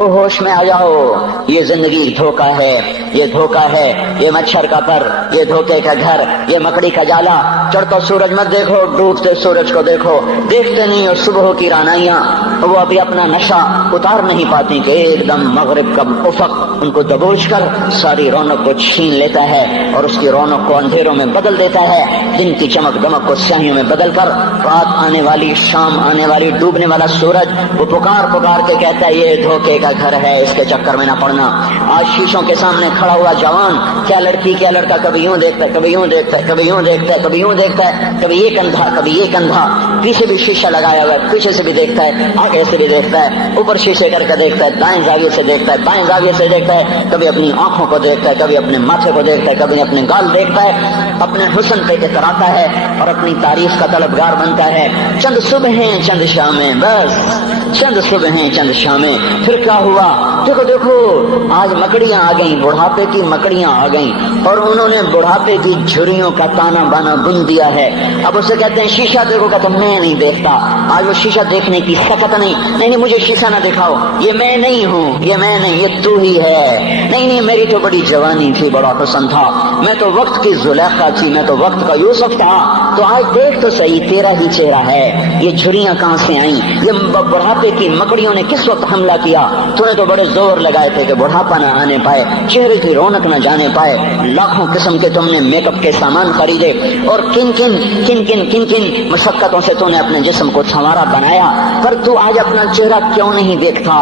او ہوش میں آ جاؤ، یہ زندگی دھوکا ہے، یہ دھوکا ہے، یہ مچھر کا پر، یہ دھوکے کا گھر، یہ مکڑی کا جالا۔ چڑھتا سورج مت دیکھو، ڈوبتے سورج کو دیکھو، دیکھتے نہیں اور صبح کی رانائیاں وہ ابھی اپنا نشہ اتار نہیں پاتی کہ ایک دم مغرب کا افق ان کو دبوچ کر ساری رونق کو چھین لیتا ہے اور اس کی رونق کو اندھیروں میں بدل دیتا ہے، دن کی چمک دمک کو سیاہیوں میں بدل کر رات آنے والی، شام آنے والی، ڈوبنے والا سورج وہ پکار پکار کے کہتا ہے یہ دھوکے کا گھر ہے، اس کے چکر میں نہ پڑنا۔ آج شیشوں کے سامنے کھڑا ہوا جوان کیا لڑکی کیا لڑکا کبھی یوں دیکھتا ہے، کبھی یوں دیکھتا ہے، کبھی یوں دیکھتا ہے، کبھی یوں دیکھتا ہے، کبھی یہ کندھا کبھی یہ کندھا، پیچھے بھی شیشہ لگایا ہوا ہے، پیچھے سے بھی دیکھتا ہے، آگے سے بھی دیکھتا ہے، اوپر شیشے کر کے دیکھتا ہے، دائیں زاویے سے دیکھتا ہے، بائیں زاویے سے دیکھتا ہے، کبھی اپنی آنکھوں کو دیکھتا ہے، کبھی اپنے ماتھے کو دیکھتا ہے، کبھی اپنے گال دیکھتا ہے، اپنے حسن پہ اتراتا ہے اور اپنی تعریف کا طلبگار بنتا ہے۔ چند صبحیں چند شامیں، بس چند صبحیں چند شامیں، پھر کیا ہوا؟ دیکھو دیکھو آج مکڑیاں آ گئیں، بڑھاپے کی مکڑیاں آ گئیں اور انہوں نے بڑھاپے کی جھریوں کا تانا بانا بن دیا ہے۔ اب اسے کہتے ہیں شیشہ دیکھو، کہتا میں نہیں دیکھتا۔ آج وہ شیشہ دیکھنے کی سکت نہیں مجھے شیشہ نہ دکھاؤ، یہ میں نہیں ہوں، یہ میں نہیں، یہ تو ہی ہے۔ نہیں میری تو بڑی جوانی تھی، بڑا حسن تھا، میں تو وقت کی زلیخا تھی، میں تو وقت کا یوسف تھا۔ تو آج دیکھ تو صحیح، تیرا ہی چہرہ ہے، یہ جھریاں کہاں سے آئیں؟ یہ بڑھاپے کی مکڑیوں نے کس وقت حملہ کیا؟ تو نے تو بڑے زور لگائے تھے کہ بڑھاپا نہ آنے پائے، چہرے کی رونق نہ جانے پائے، لاکھوں قسم کے تم نے میک اپ کے سامان خریدے اور کن کن مشقتوں سے تو نے اپنے جسم کو سنوارا بنایا، پر تو آج اپنا چہرہ کیوں نہیں دیکھتا؟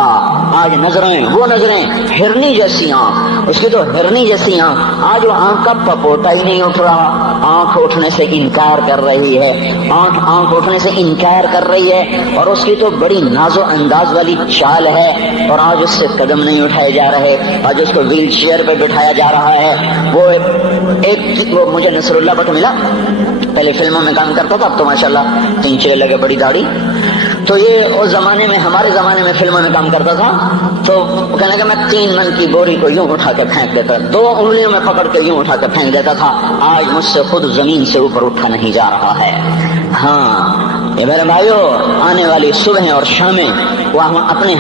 آج نظریں وہ نظریں ہرنی جیسی آنکھ، اس کی تو ہرنی جیسی آنکھ، آج وہ آنکھ کا پپوٹا ہی نہیں اٹھ رہا، آنکھ اٹھنے سے انکار کر رہی ہے، آنکھ اٹھنے سے انکار کر رہی ہے، اور اس کی تو بڑی ناز و انداز والی چال ہے، اور آج اس سے قدم نہیں اٹھائے جا رہے، آج اس کو ویل چیئر پہ بٹھایا جا رہا ہے۔ وہ مجھے نصر اللہ بٹ ملا، پہلے فلموں میں کام کرتا تھا، اب تو ماشاءاللہ 3 لگے، بڑی داڑھی۔ تو یہ اس زمانے میں، ہمارے زمانے میں فلموں میں کام کرتا تھا، تو کہنے لگا میں 3 من کی بوری کو یوں اٹھا کے پھینک دیتا، 2 انگلیوں میں پکڑ کے یوں اٹھا کے پھینک دیتا تھا، آج مجھ سے خود زمین سے اوپر اٹھا نہیں جا رہا ہے۔ ہاں یہ میرے بھائیو، آنے والی صبح اور شامیں وہ اپنے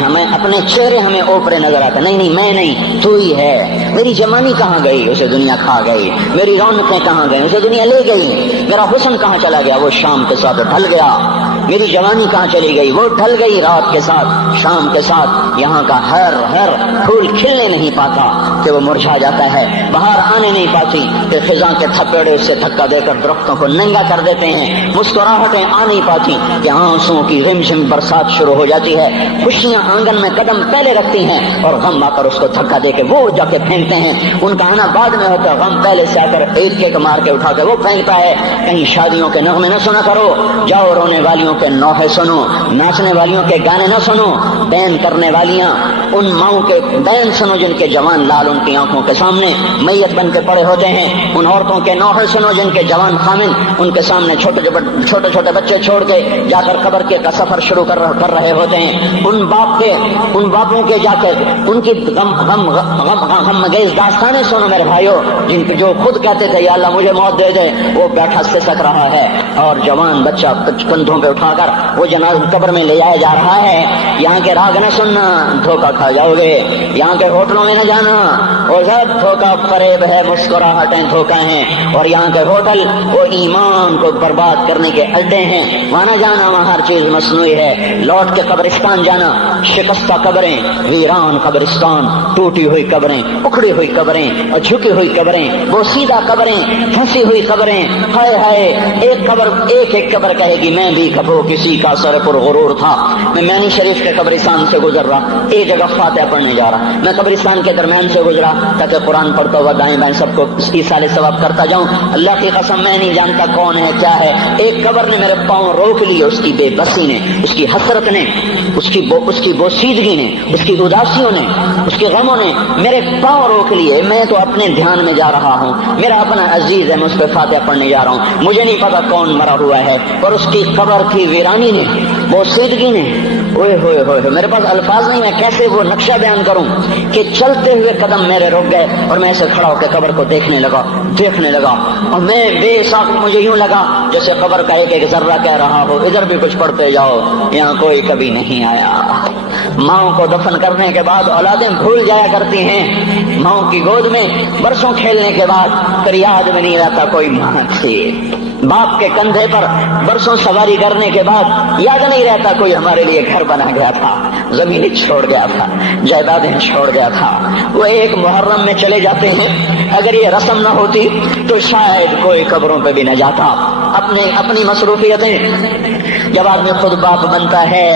چہرے ہمیں اوپرے نظر آتے، نہیں میں نہیں، تو ہی ہے۔ میری جوانی کہاں گئی؟ اسے دنیا کھا گئی۔ میری رونقیں کہاں گئی؟ اسے دنیا لے گئی۔ میرا حسن کہاں چلا گیا؟ وہ شام کے ساتھ ڈھل گیا۔ میری جوانی کہاں چلی گئی؟ وہ ڈھل گئی رات کے ساتھ، شام کے ساتھ۔ یہاں کا ہر پھول کھلنے نہیں پاتا کہ وہ مرجھا جاتا ہے، بہار آنے نہیں پاتی کہ خزاں کے تھپیڑے سے دھکا دے کر درختوں کو ننگا کر دیتے ہیں، مسکراہٹیں آ نہیں پاتی کہ آنسوؤں کی رم جھم برسات شروع ہو جاتی ہے، خوشیاں آنگن میں قدم پہلے رکھتی ہیں اور غم آ کر اس کو دھکا دے کے وہ جا کے پھینکتے ہیں۔ ان کا آنا بعد میں ہوتا ہے، غم پہلے سے آ کر ایک مار کے اٹھا کے وہ پھینکتا ہے۔ کہیں شادیوں کے نغمے نہ سنا کرو، جاؤ رونے والیوں کے نوحے سنو، ناچنے والیوں کے گانے نہ سنو، بین کرنے والیاں ان ماؤں کے بین سنو جن کے جوان لال ان کی آنکھوں کے سامنے میت بن کے پڑے ہوتے ہیں، ان عورتوں کے نوحے سنو جن کے جوان خامن ان کے سامنے چھوٹے چھوٹے بچے چھوڑ کے جا کر قبر کے کا سفر شروع کر رہے ہوتے ہیں، ان باپوں کے جا کر ان کی غم گیز داستانیں سنو میرے بھائیو، جن کے جو خود کہتے تھے یا اللہ مجھے موت دے دے، وہ بیٹھا سسک رہا ہے اور جوان بچہ کندھوں پہ اٹھا کر وہ جنازہ قبر میں لے جایا جا رہا ہے۔ یہاں کے راگ نہ سننا، دھوکہ کھا جاؤ گے، یہاں کے ہوٹلوں میں نہ جانا، اور سب دھوکہ فریب ہے، مسکراہٹیں دھوکہ ہیں، اور یہاں کے ہوٹل وہ ایمان کو برباد کرنے کے اڈے ہیں، وہاں نہ جانا، وہاں ہر چیز مصنوعی ہے۔ لوٹ کے قبرستان جانا، شکستہ قبریں، ویران قبرستان، ٹوٹی ہوئی قبریں، اکھڑی ہوئی قبریں اور جھکی ہوئی قبریں، بوسیدہ قبریں، پھنسی ہوئی قبریں، ہائے ہائے، ایک قبر کہے گی میں بھی کبھی کسی کا سر پر غرور تھا۔ میں مینی شریف کے قبرستان سے گزر رہا، ایک جگہ فاتحہ پڑھنے جا رہا، میں قبرستان کے درمیان سے گزرا تاکہ قرآن پڑھتا ہوا دائیں بائیں سب کو ایصال ثواب کرتا جاؤں۔ اللہ کی قسم میں نہیں جانتا کون ہے کیا ہے، ایک قبر نے میرے پاؤں روک لیے، اس کی بے بسی نے، اس کی حسرت نے، اس کی بوسیدگی نے، اس کی اداسیوں نے، اس کے غموں نے میرے پاؤں روک لیے۔ میں تو اپنے دھیان میں جا رہا ہوں، میرا اپنا عزیز ہے، میں اس پہ فاتحہ پڑھنے جا رہا ہوں، مجھے نہیں پتا کون مرا ہوا ہے، اور اس کی قبر کی ویرانی نے، بوسیدگی نے، اوئے ہوئے ہوئے، میرے پاس الفاظ نہیں ہے کیسے وہ نقشہ بیان کروں کہ چلتے ہوئے قدم میرے رک گئے اور میں ایسے کھڑا ہو کے قبر کو دیکھنے لگا، اور میں بے ساخت مجھے یوں لگا جیسے قبر کا ایک ذرہ کہہ رہا ہو ادھر بھی کچھ پڑھتے جاؤ، یہاں کوئی کبھی نہیں آیا۔ ماؤں کو دفن کرنے کے بعد اولادیں بھول جایا کرتی ہیں، ماؤں کی گود میں برسوں کھیلنے کے بعد پھر یاد میں نہیں رہتا کوئی ماں تھی، باپ کے کندھے پر برسوں سواری کرنے کے بعد یاد نہیں رہتا کوئی ہمارے لیے گھر بنا گیا تھا، زمین چھوڑ گیا تھا، جائیدادیں چھوڑ گیا تھا۔ وہ ایک محرم میں چلے جاتے ہیں، اگر یہ رسم نہ ہوتی تو شاید کوئی قبروں پہ بھی نہ جاتا۔ اپنی مصروفیتیں، جب آدمی خود باپ بنتا ہے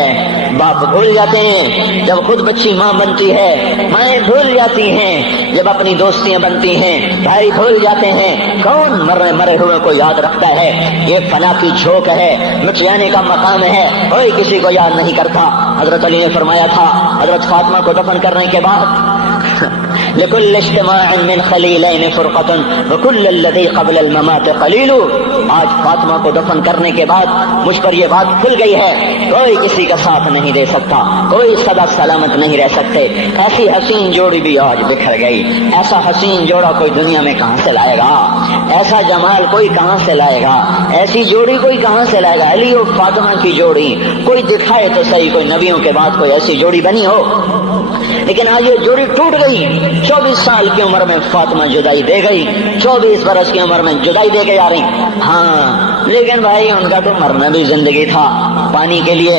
باپ بھول جاتے ہیں، جب خود بچی ماں بنتی ہے مائیں بھول جاتی ہیں، جب اپنی دوستیاں بنتی ہیں بھائی بھول جاتے ہیں، کون مرے ہوئے کو یاد رکھتا ہے؟ یہ فنا کی جھوک ہے، مٹ جانے کا مقام ہے، کوئی کسی کو یاد نہیں کرتا۔ حضرت علی نے فرمایا تھا حضرت فاطمہ کو دفن کرنے کے بعد لكل اجتماع من خليلين فرقة وكل الذي قبل الممات قليل۔ آج فاطمہ کو دفن کرنے کے بعد مجھ پر یہ بات کھل گئی ہے، کوئی کسی کا ساتھ نہیں دے سکتا، کوئی سدا سلامت نہیں رہ سکتے۔ ایسی حسین جوڑی بھی آج بکھر گئی، ایسا حسین جوڑا کوئی دنیا میں کہاں سے لائے گا؟ ایسا جمال کوئی کہاں سے لائے گا؟ ایسی جوڑی کوئی کہاں سے لائے گا؟ علی اور فاطمہ کی جوڑی کوئی دکھائے تو صحیح، کوئی نبیوں کے بعد کوئی ایسی جوڑی بنی ہو، لیکن آج یہ جوڑی ٹوٹ گئی۔ 24 سال کی عمر میں فاطمہ جدائی دے گئی، 24 برس کی عمر میں جدائی دے کے جا رہی۔ ہاں لیکن بھائی ان کا تو مرنا بھی زندگی تھا۔ پانی کے لیے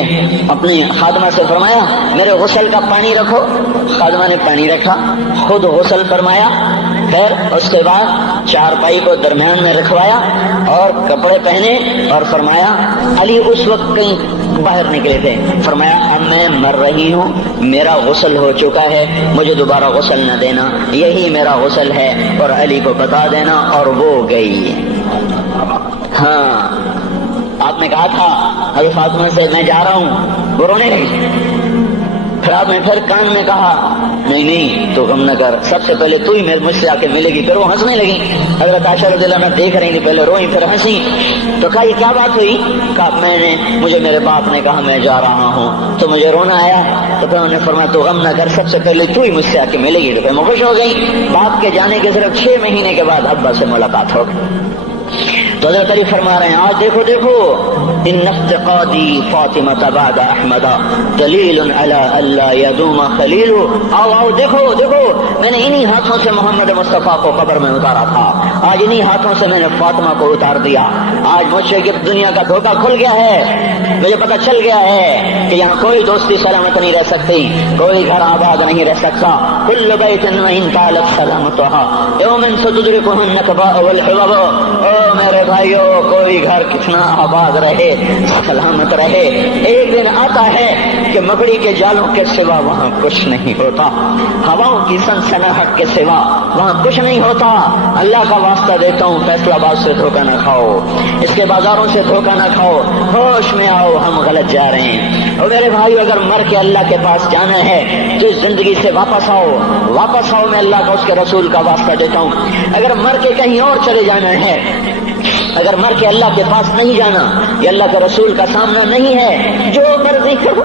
اپنی خادمہ سے فرمایا میرے غسل کا پانی رکھو، خادمہ نے پانی رکھا، خود غسل فرمایا، پھر اس کے بعد چارپائی کو درمیان میں رکھوایا اور کپڑے پہنے اور فرمایا علی اس وقت کہیں باہر نکلے تھے، فرمایا اب میں مر رہی ہوں، میرا غسل ہو چکا ہے، مجھے دوبارہ غسل نہ دینا، یہی میرا غسل ہے اور علی کو بتا دینا، اور وہ گئی۔ ہاں آپ نے کہا تھا حضرت فاطمہ سے میں جا رہا ہوں، وہ رونے لگی، پھر آپ نے پھر کان میں کہا نہیں تو غم نہ کر، سب سے پہلے تو ہی مجھ سے آ کے ملے گی، پھر وہ ہنسنے لگی۔ حضرت عائشہ رضی اللہ عنہا دیکھ رہی تھی، پہلے روئی پھر ہنسی، تو کہا یہ کیا بات ہوئی؟ کہا مجھے میرے باپ نے کہا میں جا رہا ہوں تو مجھے رونا آیا، تو پھر انہوں نے فرمایا تو غم نہ کر، سب سے پہلے تو ہی مجھ سے آ کے ملے گی، تو پھر میں خوش ہو گئی۔ باپ کے جانے کے صرف 6 مہینے کے بعد ابا سے ملاقات ہو گئی۔ تو حضرت علی فرما رہے ہیں آج دیکھو ان افتقادی فاطمہ بعد احمد دلیل علی الا یدوم خلیل۔ آؤ دیکھو میں نے انہی ہاتھوں سے محمد مصطفیٰ کو قبر میں اتارا تھا، آج انہی ہاتھوں سے میں نے فاطمہ کو اتار دیا۔ آج مجھ سے دنیا کا دھوکہ کھل گیا ہے، مجھے پتہ چل گیا ہے کہ یہاں کوئی دوستی سلامت نہیں رہ سکتی، کوئی گھر آباد نہیں رہ سکتا۔ کل بیت وان طالت سلامتها یوم ستدرکہ النکباء والحباب۔ او میرے بھائیو، کوئی گھر کتنا آباد رہے سلامت رہے، ایک دن آتا ہے کہ مکڑی کے جالوں کے سوا وہاں کچھ نہیں ہوتا، ہواؤں کی سنسناہٹ کے سوا وہاں کچھ نہیں ہوتا۔ اللہ کا واسطہ دیتا ہوں فیصلہ آباد سے دھوکہ نہ کھاؤ، اس کے بازاروں سے دھوکہ نہ کھاؤ، ہوش میں آؤ، ہم غلط جا رہے ہیں۔ اور میرے بھائیو، اگر مر کے اللہ کے پاس جانا ہے تو اس زندگی سے واپس آؤ، میں اللہ کا اس کے رسول کا واسطہ دیتا ہوں۔ اگر مر کے کہیں اور چلے جانا ہے، اگر مر کے اللہ کے پاس نہیں جانا، یہ اللہ کے رسول کا سامنا نہیں ہے، جو مرضی کرو،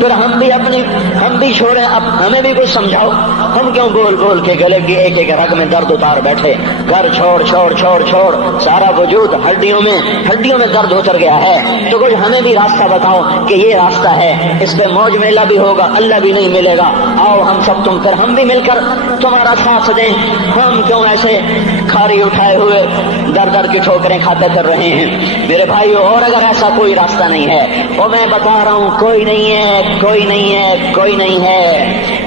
پھر ہم بھی چھوڑیں، اب ہمیں بھی کچھ سمجھاؤ، ہم کیوں بول کے گلے کی ایک رگ میں درد اتار بیٹھے، گھر چھوڑ سارا وجود ہڈیوں میں درد اتر گیا ہے، تو کچھ ہمیں بھی راستہ بتاؤ کہ یہ راستہ ہے، اس پہ موج میلہ بھی ہوگا، اللہ بھی نہیں ملے گا، آؤ ہم سب ہم بھی مل کر تمہارا ساتھ دیں۔ ہم کیوں ایسے کھاری اٹھائے ہوئے در کی ٹھوکریں کھاتے کر رہے ہیں میرے بھائیو؟ اور اگر ایسا کوئی راستہ نہیں ہے، اور میں بتا رہا ہوں کوئی نہیں ہے،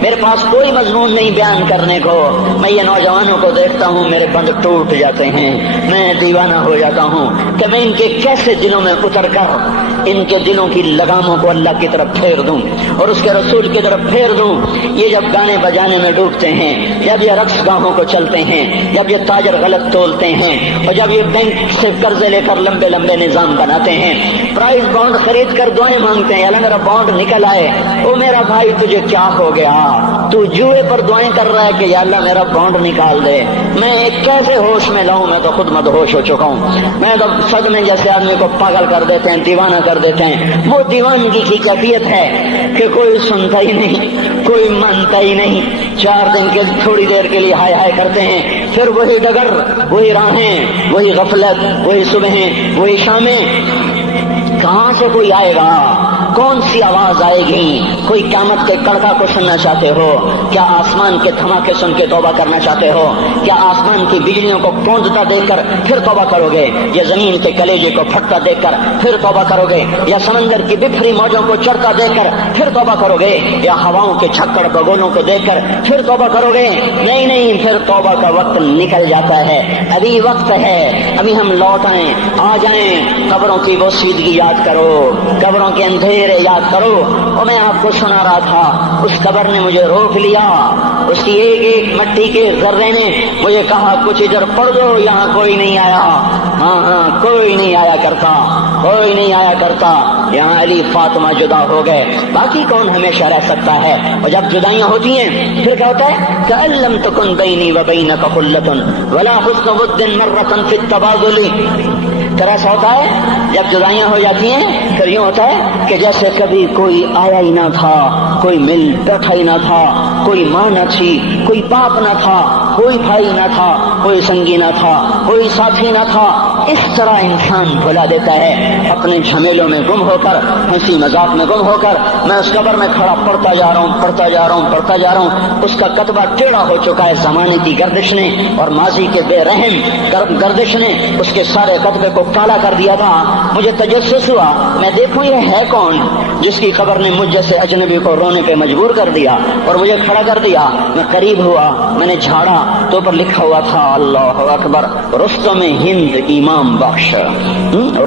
میرے پاس کوئی مضمون نہیں بیان کرنے کو، میں یہ نوجوانوں کو دیکھتا ہوں میرے بند ٹوٹ جاتے ہیں، میں دیوانہ ہو جاتا ہوں کہ میں ان کے کیسے دلوں میں اتر کر ان کے دلوں کی لگاموں کو اللہ کی طرف پھیر دوں اور اس کے رسول کی طرف پھیر دوں۔ یہ جب گانے بجانے میں ڈوبتے ہیں، جب یہ رقص گاہوں کو چلتے ہیں، جب یہ تاجر غلط تولتے ہیں، اور جب یہ بینک سے قرضے لے کر لمبے نظام بناتے ہیں، پرائز بانڈ خرید کر دعائیں مانگتے ہیں اللہ میرا بانڈ نکل آئے، او میرا بھائی تجھے کیا ہو گیا؟ تو جوئے پر دعائیں کر رہا ہے کہ یا اللہ میرا بانڈ نکال دے، میں کیسے ہوش میں لاؤں؟ میں تو خود مدہوش ہو چکا ہوں، میں تو صدمے جیسے آدمی کو پاگل کر دیتے ہیں، دیوانہ کر دیتے ہیں۔ وہ دیوانگی کی کیفیت ہے کہ کوئی سنتا ہی نہیں، کوئی مانتا ہی نہیں، 4 دن کے تھوڑی دیر کے لیے ہائے کرتے ہیں، پھر وہی ڈگر، وہی راہیں، وہی غفلت، وہی صبحیں، وہی شامیں، کہاں سے کوئی آئے گا؟ کون سی آواز آئے گی؟ کوئی قیامت کے کڑکا کو سننا چاہتے ہو؟ کیا آسمان کے دھماکے سن کے توبہ کرنا چاہتے ہو؟ کیا آسمان کی بجلیوں کو گونجتا دیکھ کر پھر توبہ کرو گے؟ یا زمین کے کلیجے کو پھٹتا دیکھ کر پھر توبہ کرو گے؟ یا سمندر کی بکھری موجوں کو چڑھتا دیکھ کر پھر توبہ کرو گے؟ یا ہواؤں کے چھکڑ بگولوں کو دیکھ کر پھر توبہ کرو گے؟ نہیں نہیں، پھر توبہ کا وقت نکل جاتا ہے، ابھی وقت ہے، ابھی ہم لوٹ آئیں، آ جائیں۔ قبروں کی وہ سیدگی یاد کرو، قبروں کے اندھیرے یاد کرو۔ اور میں آپ کو سنا رہا تھا، اس قبر نے مجھے روک لیا، اس کی ایک ایک مٹی کے ذرے نے مجھے کہا کچھ ادھر پڑھ دو، یہاں کوئی نہیں آیا۔ ہاں کوئی نہیں آیا کرتا، کوئی نہیں آیا کرتا، یہاں علی فاطمہ جدا ہو گئے، باقی کون ہمیشہ رہ سکتا ہے؟ اور جب جدائیاں ہوتی ہیں پھر کیا ہوتا ہے؟ كأن لم تكن بيني وبينك خلة ولا حسن ود مرة في التبادل۔ پھر ایسا ہوتا ہے جب جدائیاں ہو جاتی ہیں پھر یوں ہوتا ہے کہ جیسے کبھی کوئی آیا ہی نہ تھا، کوئی مل بیٹھا ہی نہ تھا، کوئی ماں نہ تھی، کوئی باپ نہ تھا، کوئی بھائی نہ تھا، کوئی سنگی نہ تھا، کوئی ساتھی نہ تھا۔ اس طرح انسان بھلا دیتا ہے اپنے جھمیلوں میں گم ہو کر، ہنسی مذاق میں گم ہو کر۔ میں اس قبر میں کھڑا پڑھتا جا رہا ہوں، پڑھتا جا رہا ہوں، پڑھتا جا رہا ہوں، اس کا کتبہ ٹیڑھا ہو چکا ہے زمانے کی گردش نے اور ماضی کے بے رحم گردش نے اس کے سارے کتبے کو کالا کر دیا تھا۔ مجھے تجسس ہوا، میں دیکھوں یہ ہے کون جس کی خبر نے مجھ جیسے اجنبی کو رونے پہ مجبور کر دیا اور مجھے کھڑا کر دیا۔ میں قریب ہوا، میں نے جھاڑا تو اوپر لکھا ہوا تھا اللہ اکبر، رستم ہند امام بخش۔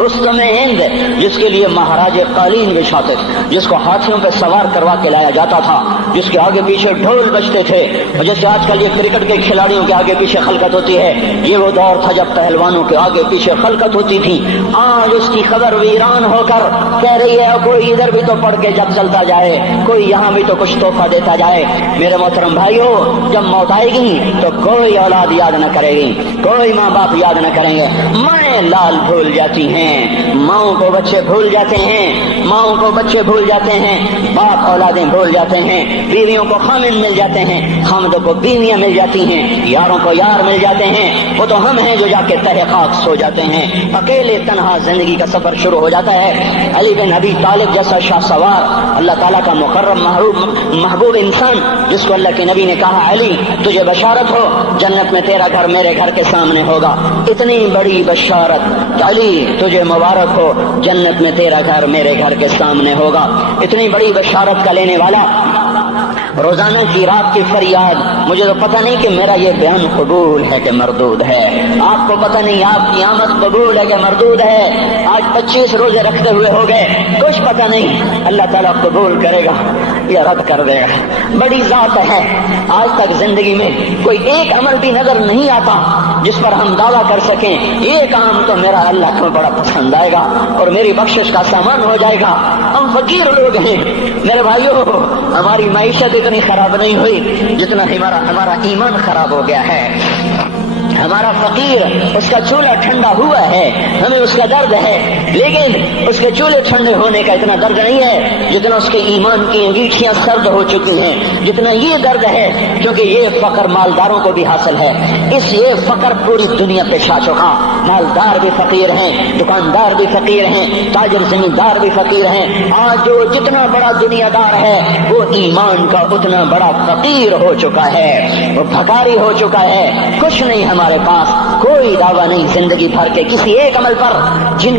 رستم ہند جس کے لیے مہاراج قالین بچھاتے تھے، جس کو ہاتھیوں پہ سوار کروا کے لایا جاتا تھا، جس کے آگے پیچھے ڈھول بجتے تھے، اور جیسے آج کل یہ کرکٹ کے کھلاڑیوں کے آگے پیچھے خلقت ہوتی ہے، یہ وہ دور تھا جب پہلوانوں کے آگے پیچھے خلقت ہوتی تھی۔ آج اس کی خبر ویران ہو کر کہہ رہی ہے کوئی ادھر بھی تو پڑھ کے جب چلتا جائے، کوئی یہاں بھی تو کچھ تحفہ دیتا جائے۔ میرے محترم بھائیو، جب موت آئے گی تو کوئی اولاد یاد نہ کرے گی، کوئی ماں باپ یاد نہ کریں گے، مائیں لال بھول جاتی ہیں، ماؤں کو بچے بھول جاتے ہیں، ماؤں کو بچے بھول جاتے ہیں، باپ اولادیں بھول جاتے ہیں، بیویوں کو خامن مل جاتے ہیں، خامدوں کو بیویاں مل جاتی ہیں، یاروں کو یار مل جاتے ہیں، وہ تو ہم ہیں جو جا کے تہہ خاک سو جاتے ہیں۔ اکیلے تنہا زندگی کا سفر شروع ہو جاتا ہے۔ علی بن ابی طالب جیسا شاہ سوار، اللہ تعالیٰ کا مکرم محبوب انسان، جس کو اللہ کے نبی نے کہا علی تجھے بشارت ہو، جنت میں تیرا گھر میرے گھر کے سامنے ہوگا، اتنی بڑی بشارت، علی تجھے مبارک ہو، جنت میں تیرا گھر میرے گھر کے سامنے ہوگا۔ اتنی بڑی بشارت کا لینے والا، روزانہ کی رات کی فریاد، مجھے تو پتہ نہیں کہ میرا یہ بیان قبول ہے کہ مردود ہے، آپ کو پتہ نہیں آپ کی آمد قبول ہے کہ مردود ہے۔ آج 25 روزے رکھتے ہوئے ہو گئے، کچھ پتہ نہیں اللہ تعالیٰ قبول کرے گا یا رد کر دے گا، بڑی ذات ہے۔ آج تک زندگی میں کوئی ایک عمل بھی نظر نہیں آتا جس پر ہم دعویٰ کر سکیں یہ کام تو میرا اللہ کو بڑا پسند آئے گا اور میری بخشش کا سامان ہو جائے گا۔ ہم فقیر لوگ ہیں میرے بھائیو، ہماری معیشت اتنی خراب نہیں ہوئی جتنا ہمارا ایمان خراب ہو گیا ہے۔ ہمارا فقیر اس کا چولہا ٹھنڈا ہوا ہے، ہمیں اس کا درد ہے، لیکن اس کے چولہے ٹھنڈے ہونے کا اتنا درد نہیں ہے جتنا اس کے ایمان کی انگیٹھیاں سرد ہو چکی ہیں، جتنا یہ درد ہے، کیونکہ یہ فقر مالداروں کو بھی حاصل ہے، اس یہ فقر پوری دنیا پہ چھا چکا۔ مالدار بھی فقیر ہیں، دکاندار بھی فقیر ہیں، تاجر زمیندار بھی فقیر ہیں۔ آج جو جتنا بڑا دنیا دار ہے وہ ایمان کا اتنا بڑا فقیر ہو چکا ہے، وہ بھکاری ہو چکا ہے۔ کچھ نہیں ہمارے پاس، کوئی دعویٰ نہیں زندگی بھر کے کسی ایک عمل پر، جن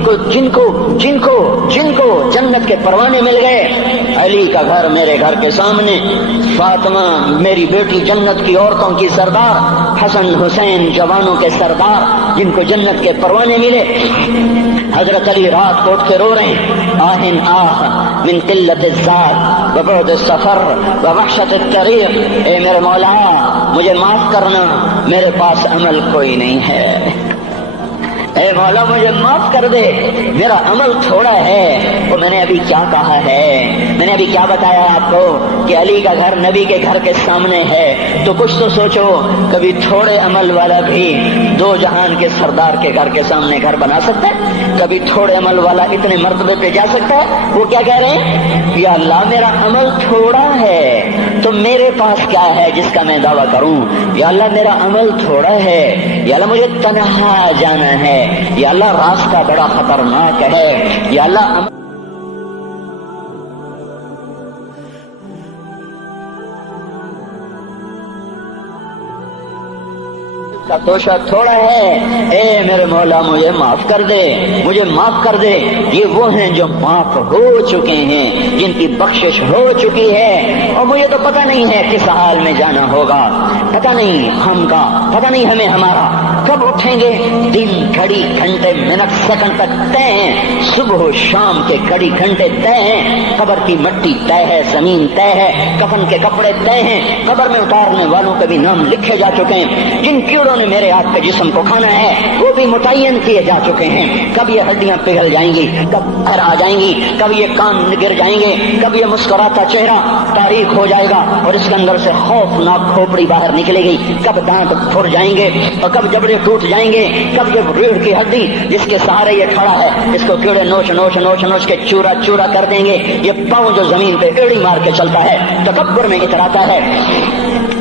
کو جنت کے پروانے مل گئے۔ علی کا گھر میرے گھر کے سامنے، فاطمہ میری بیٹی جنت کی عورتوں کی سردار، حسن حسین جوانوں کے سردار جن کو جنت کے پروانے ملے۔ حضرت علی رات کو اٹھ کے رو رہے ہیں، آہن آہ من قلت الذات وبعد السفر ووحشت الطریق، اے میرے مولا مجھے معاف کرنا، میرے پاس عمل کوئی نہیں ہے، اے مولا مجھے معاف کر دے، میرا عمل تھوڑا ہے۔ وہ میں نے ابھی کیا کہا ہے، میں نے ابھی کیا بتایا آپ کو کہ علی کا گھر نبی کے گھر کے سامنے ہے، تو کچھ تو سوچو، کبھی تھوڑے عمل والا بھی دو جہان کے سردار کے گھر کے سامنے گھر بنا سکتا ہے؟ کبھی تھوڑے عمل والا اتنے مرتبے پہ جا سکتا ہے؟ وہ کیا کہہ رہے ہیں، یا اللہ میرا عمل تھوڑا ہے تو میرے پاس کیا ہے جس کا میں دعویٰ کروں؟ یا اللہ میرا عمل تھوڑا ہے، یا اللہ مجھے تنہا جانا ہے، یا اللہ راستہ بڑا خطرناک ہے، یا اللہ کا توشہ تھوڑا ہے، اے میرے مولا مجھے معاف کر دے، مجھے معاف کر دے۔ یہ وہ ہیں جو معاف ہو چکے ہیں، جن کی بخشش ہو چکی ہے، اور مجھے تو پتہ نہیں ہے کس حال میں جانا ہوگا، پتہ نہیں ہم کا، پتہ نہیں ہمیں ہمارا کب اٹھیں گے۔ دن گھڑی گھنٹے منٹ سیکنڈ تک طے ہیں، صبح و شام کے گھڑی گھنٹے طے ہیں، قبر کی مٹی طے ہے، زمین طے ہے، کفن کے کپڑے طے ہیں، قبر میں اتارنے والوں کے بھی نام لکھے جا چکے ہیں، جن کیڑوں نے میرے ہاتھ کے جسم کو کھانا ہے وہ بھی متعین کیے جا چکے ہیں۔ کب یہ ہڈیاں پگھل جائیں گی، کب گھر آ جائیں گی، کب یہ کان گر جائیں گے، کب یہ مسکراتا چہرہ تاریخ ہو جائے گا اور اس کے اندر سے خوفناک کھوپڑی باہر نکلے گی، کب دانت پھر جائیں گے اور کب جبڑے ٹوٹ جائیں گے، کب یہ ریڑھ کی ہڈی جس کے سہارے یہ کھڑا ہے اس کو کیڑے نوچ نوچ نوچ نوچ کے چورا چورا کر دیں گے۔ یہ پاؤں جو زمین پہ ایڑی مار کے چلتا ہے تکبر میں اتراتا ہے،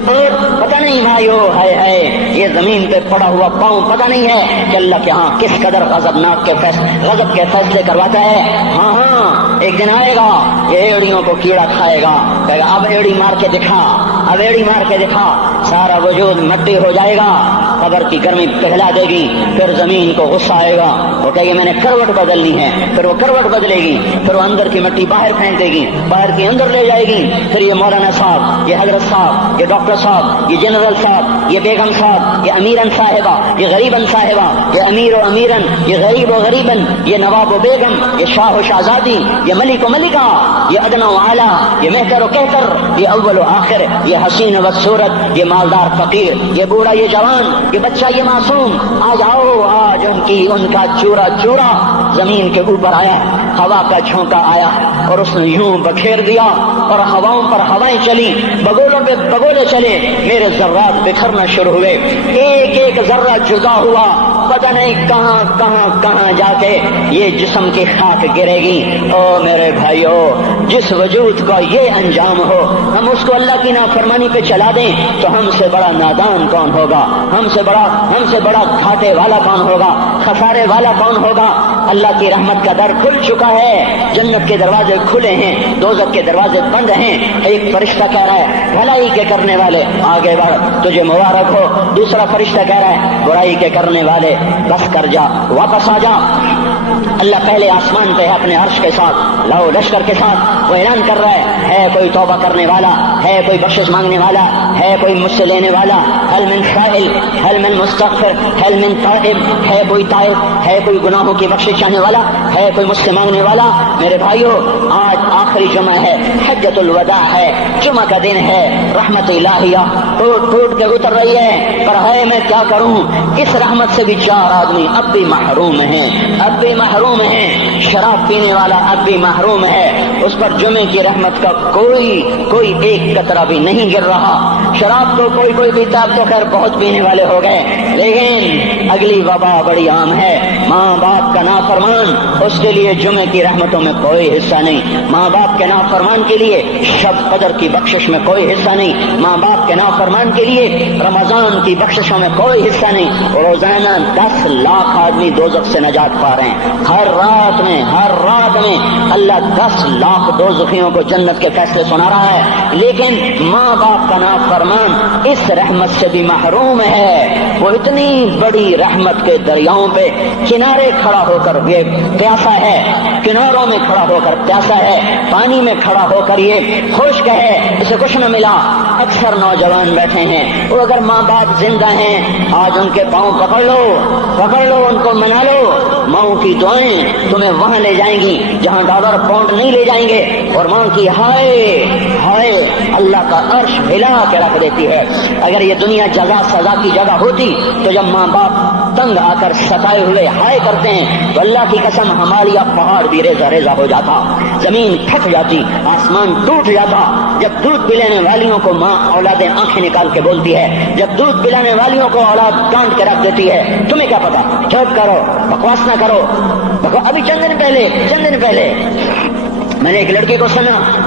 اور پتہ نہیں بھائیو ہے یہ زمین پہ پڑا ہوا پاؤں پتہ نہیں ہے کہ اللہ کے ہاں کس قدر غضب کے فیصلے کرواتا ہے۔ ہاں ہاں ایک دن آئے گا یہ ایڑیوں کو کیڑا کھائے گا، کہے گا اب ایڑی مار کے دکھا، اب ایڑی مار کے دکھا، سارا وجود مٹی ہو جائے گا، قبر کی گرمی پگھلا دے گی، پھر زمین کو غصہ آئے گا، وہ کہے گی میں نے کروٹ بدلنی ہے، پھر وہ کروٹ بدلے گی، پھر وہ اندر کی مٹی باہر پھینک دے گی، باہر کی اندر لے جائے گی، پھر یہ مولانا صاحب، یہ حضرت صاحب، یہ ڈاکٹر صاحب، یہ جنرل صاحب، یہ بیگم صاحب، یہ امیرن صاحبہ، یہ غریبن صاحبہ، یہ امیر و امیرن، یہ غریب و غریبن، یہ نواب و بیگم، یہ شاہ و شہزادی، یہ ملک و ملکہ، یہ ادنا و اعلیٰ، یہ مہتر و کہتر، یہ اول و آخر، یہ حسین و صورت، یہ مالدار فقیر، یہ بوڑھا یہ جوان، یہ بچہ یہ معصوم، آج آؤ، آج ان کا چورا چورا زمین کے اوپر آیا، ہوا کا جھونکا آیا اور اس نے یوں بکھیر دیا اور ہواؤں پر ہوائیں چلی، بگولوں پہ بگولے چلے، میرے ذرات بکھرنا شروع ہوئے، ایک ایک ذرہ جدا ہوا، پتہ نہیں کہاں کہاں کہاں جا کے یہ جسم کی خاک گرے گی۔ او میرے بھائیو، جس وجود کا یہ انجام ہو، ہم اس کو اللہ کی نافرمانی پہ چلا دیں تو ہم سے بڑا نادان کون ہوگا، ہم سے بڑا گھاٹے والا کون ہوگا، خسارے والا کون ہوگا۔ اللہ کی رحمت کا در کھل چکا ہے، جنت کے دروازے کھلے ہیں، دوزخ کے دروازے بند ہیں۔ ایک فرشتہ کہہ رہا ہے بھلائی کے کرنے والے آگے بڑھ، تجھے مبارک ہو، دوسرا فرشتہ کہہ رہا ہے برائی کے کرنے والے بس کر جا، واپس آ جا۔ اللہ پہلے آسمان پہ ہے اپنے عرش کے ساتھ، لو لشکر کے ساتھ، وہ اعلان کر رہا ہے کوئی توبہ کرنے والا، ہے کوئی بخشش مانگنے والا، ہے کوئی مجھ سے لینے والا، هل من سائل، هل من مستغفر، هل من تائب، ہے کوئی تائب، ہے کوئی گناہوں کی بخشش چاہنے والا، ہے کوئی مجھ سے مانگنے والا۔ میرے بھائیو، آج آخری جمعہ ہے، حجۃ الوداع ہے، جمعہ کا دن ہے، رحمت الہیہ ٹوٹ ٹوٹ کے اتر رہی ہے، پر ہے میں کیا کروں، اس رحمت سے بھی 4 آدمی اب بھی محروم ہیں، اب بھی محروم ہیں۔ شراب پینے والا اب بھی محروم ہے، اس پر جمعے کی رحمت کا کوئی ایک قطرہ بھی نہیں گر رہا۔ شراب تو کوئی پیتا، اب تو خیر بہت پینے والے ہو گئے، لیکن اگلی وبا بڑی عام ہے، ماں باپ کا نافرمان، اس کے لیے جمعے کی رحمتوں میں کوئی حصہ نہیں، ماں باپ کے نافرمان کے لیے شب قدر کی بخشش میں کوئی حصہ نہیں، ماں باپ کے نافرمان کے لیے رمضان کی بخششوں میں کوئی حصہ نہیں۔ روزانہ 10 لاکھ آدمی دوزخ سے نجات پا رہے ہیں، ہر رات میں اللہ 10 لاکھ دوزخیوں کو جنت کے فیصلے سنا رہا ہے، لیکن ماں باپ کا نافرمان اس رحمت سے بھی محروم ہے۔ وہ اتنی بڑی رحمت کے دریاؤں پہ کنارے کھڑا ہو کر یہ پیاسا ہے، کناروں میں کھڑا ہو کر پیاسا ہے، پانی میں کھڑا ہو کر یہ خشک ہے، اسے کچھ نہ ملا۔ اکثر نوجوان بیٹھے ہیں، وہ اگر ماں باپ زندہ ہیں آج ان کے پاؤں پکڑ لو، ان کو منا لو، ماؤں کی دعائیں تمہیں وہاں لے جائیں گی جہاں ڈالر پاؤنڈ نہیں لے جائیں گے، اور ماں کی ہائے اللہ کا عرش ہلا کے رکھ دیتی ہے۔ اگر یہ دنیا جزا سزا کی جگہ ہوتی تو جب ماں باپ تنگ آ کر ستائے ہوئے ہائے کرتے ہیں تو اللہ کی قسم ہمارا پہاڑ بھی ریزہ ریزہ ہو جاتا، زمین پھٹ جاتی، آسمان ٹوٹ جاتا۔ جب دودھ پلانے والیوں کو ماں اولادیں آنکھیں نکال کے بولتی ہے، جب دودھ پلانے والیوں کو اولاد ڈانٹ کے رکھ دیتی ہے، تمہیں کیا پتا، چپ کرو، بکواس نہ کرو۔ ابھی چند دن پہلے میں نے ایک لڑکی کو سنا،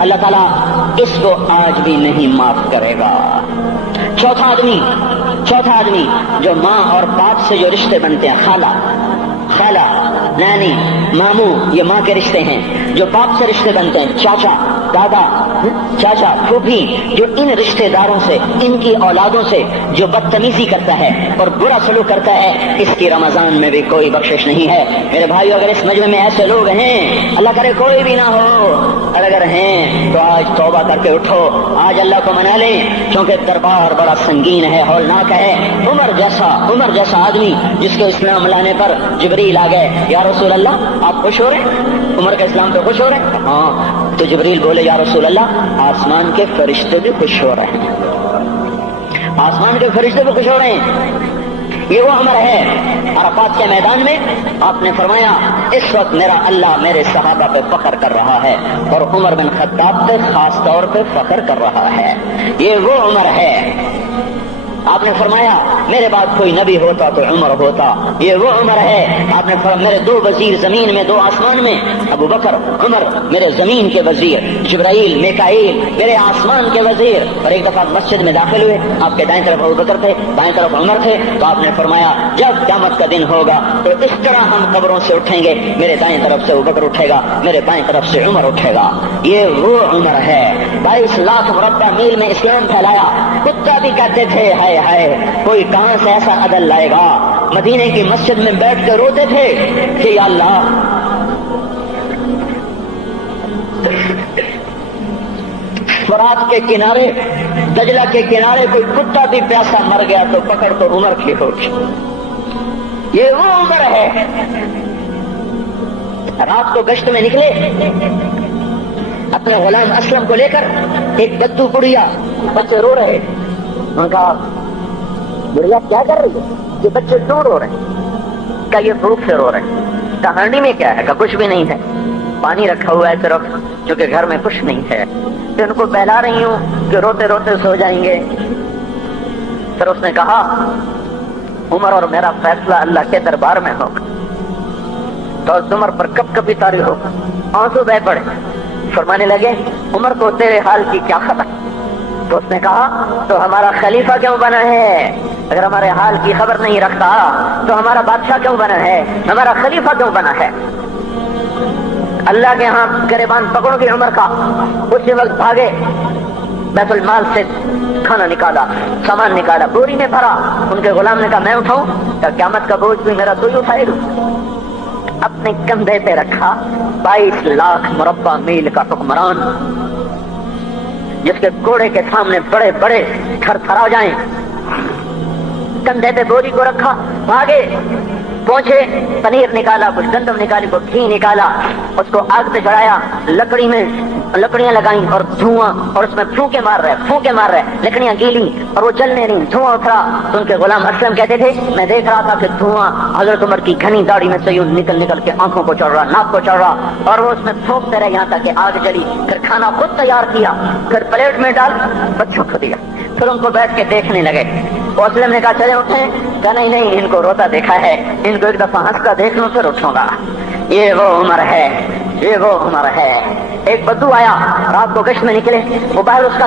اللہ تعالیٰ اس کو آج بھی نہیں معاف کرے گا۔ چوتھا آدمی جو ماں اور باپ سے جو رشتے بنتے ہیں، خالہ، نانی، ماموں، یہ ماں کے رشتے ہیں۔ جو باپ سے رشتے بنتے ہیں، چاچا، دادا، چاچا، پھوپھی، جو ان رشتے داروں سے، ان کی اولادوں سے جو بدتمیزی کرتا ہے اور برا سلوک کرتا ہے، اس کی رمضان میں بھی کوئی بخشش نہیں ہے۔ میرے بھائیو، اگر اس مجمع میں ایسے لوگ ہیں، اللہ کرے کوئی بھی نہ ہو، اور اگر ہیں تو آج توبہ کر کے اٹھو، آج اللہ کو منا لیں، کیونکہ دربار بڑا سنگین ہے، ہولناک ہے۔ عمر جیسا آدمی جس کو اسلام لانے پر جبریل آ گئے، یا رسول اللہ آپ خوش ہو رہے؟ عمر کے اسلام پہ خوش ہو رہے؟ ہاں۔ تو جبریل بولے، یا رسول اللہ آسمان کے فرشتے بھی خوش ہو رہے ہیں، آسمان کے فرشتے بھی خوش ہو رہے ہیں۔ یہ وہ عمر ہے۔ عرفات کے میدان میں آپ نے فرمایا، اس وقت میرا اللہ میرے صحابہ پہ فخر کر رہا ہے، اور عمر بن خطاب پہ خاص طور پہ فخر کر رہا ہے۔ یہ وہ عمر ہے۔ آپ نے فرمایا، میرے بعد کوئی نبی ہوتا تو عمر ہوتا۔ یہ وہ عمر ہے۔ آپ نے فرمایا، میرے 2 وزیر زمین میں، 2 آسمان میں، ابو بکر، عمر میرے زمین کے وزیر، جبرائیل، میکائیل میرے آسمان کے وزیر۔ اور ایک دفعہ مسجد میں داخل ہوئے، آپ کے دائیں طرف ابو بکر تھے، بائیں طرف عمر تھے، تو آپ نے فرمایا، جب قیامت کا دن ہوگا تو اس طرح ہم قبروں سے اٹھیں گے، میرے دائیں طرف سے ابو بکر اٹھے گا، میرے بائیں طرف سے عمر اٹھے گا۔ یہ وہ عمر ہے۔ 22 لاکھ مربع میل میں اسلام پھیلایا۔ کتا بھی کہتے تھے، ہائے ہائے کوئی کہاں سے ایسا عدل لائے گا۔ مدینے کی مسجد میں بیٹھ کے روتے تھے کہ یا اللہ، فرات کے کنارے، دجلہ کے کنارے کوئی کتا بھی پیاسا مر گیا تو پکڑ تو عمر کی ہوگی۔ یہ وہ عمر ہے۔ رات کو گشت میں نکلے اپنے غلام اسلم کو لے کر، ایک بدو بڑھیا، بچے رو رہے، ان کا بڑھیا کیا کر رہی ہے؟ یہ بچے کیوں رو رہے ہیں؟ کیا یہ بھوک سے رو رہے ہیں؟ کہانی میں کیا ہے؟ کہ کچھ بھی نہیں ہے، پانی رکھا ہوا ہے صرف، کیونکہ گھر میں کچھ نہیں ہے۔ تو ان کو بہلا رہی ہوں کہ روتے روتے سو جائیں گے۔ پھر اس نے کہا، عمر اور میرا فیصلہ اللہ کے دربار میں ہوگا، تو عمر پر کب کبھی طاری ہوگا۔ آنسو بہ پڑے، فرمانے لگے، عمر کو تیرے حال کی کیا خبر؟ تو اس نے کہا، تو ہمارا خلیفہ کیوں بنا ہے؟ اگر ہمارے حال کی خبر نہیں رکھتا تو ہمارا بادشاہ کیوں بنا ہے؟ ہمارا خلیفہ کیوں بنا ہے؟ اللہ کے ہاں گریبان پکڑو گے عمر کا۔ اسی وقت بھاگے، بیت المال سے کھانا نکالا، سامان نکالا، بوری میں بھرا۔ ان کے غلام نے کہا، میں اٹھاؤں؟ کہ قیامت کا بوجھ بھی میرا تو ہی اٹھائے گا۔ اپنے کندھے پہ رکھا 22 لاکھ مربع میل کا حکمران، جس کے گھوڑے کے سامنے بڑے بڑے تھر تھرا جائیں، کندھے پہ بوری کو رکھا، بھاگے، پہنچے، پنیر نکالا، کچھ گندم نکالی، کچھ گھی نکالا، اس کو آگ پہ چڑھایا، لکڑی میں لکڑیاں لگائیں اور دھواں، اور اس میں پھونکے مار رہے، لکڑیاں گیلی اور وہ جلنے نہیں، دھواں اٹھا۔ تو ان کے غلام اسلم کہتے تھے، میں دیکھ رہا تھا کہ دھواں حضرت عمر کی گھنی داڑھی میں سے یوں نکل کے آنکھوں کو چڑھ رہا، ناک کو چڑھ رہا، اور وہ اس میں پھونکتے رہے یہاں تک کہ آگ جلی۔ پھر کھانا خود تیار کیا، پھر پلیٹ میں ڈال بچوں کو دیا، پھر ان کو بیٹھ کے دیکھنے لگے۔ اسلم نے کہا، چلے اٹھیں؟ کہا، نہیں، ان کو روتا دیکھا ہے، ان کو ایک دفعہ ہنستا دیکھ لوں پھر اٹھوں گا۔ یہ وہ عمر ہے، یہ وہ عمر ہے۔ ایک بدو آیا، رات کو گشت میں نکلے، وہ باہر اس کا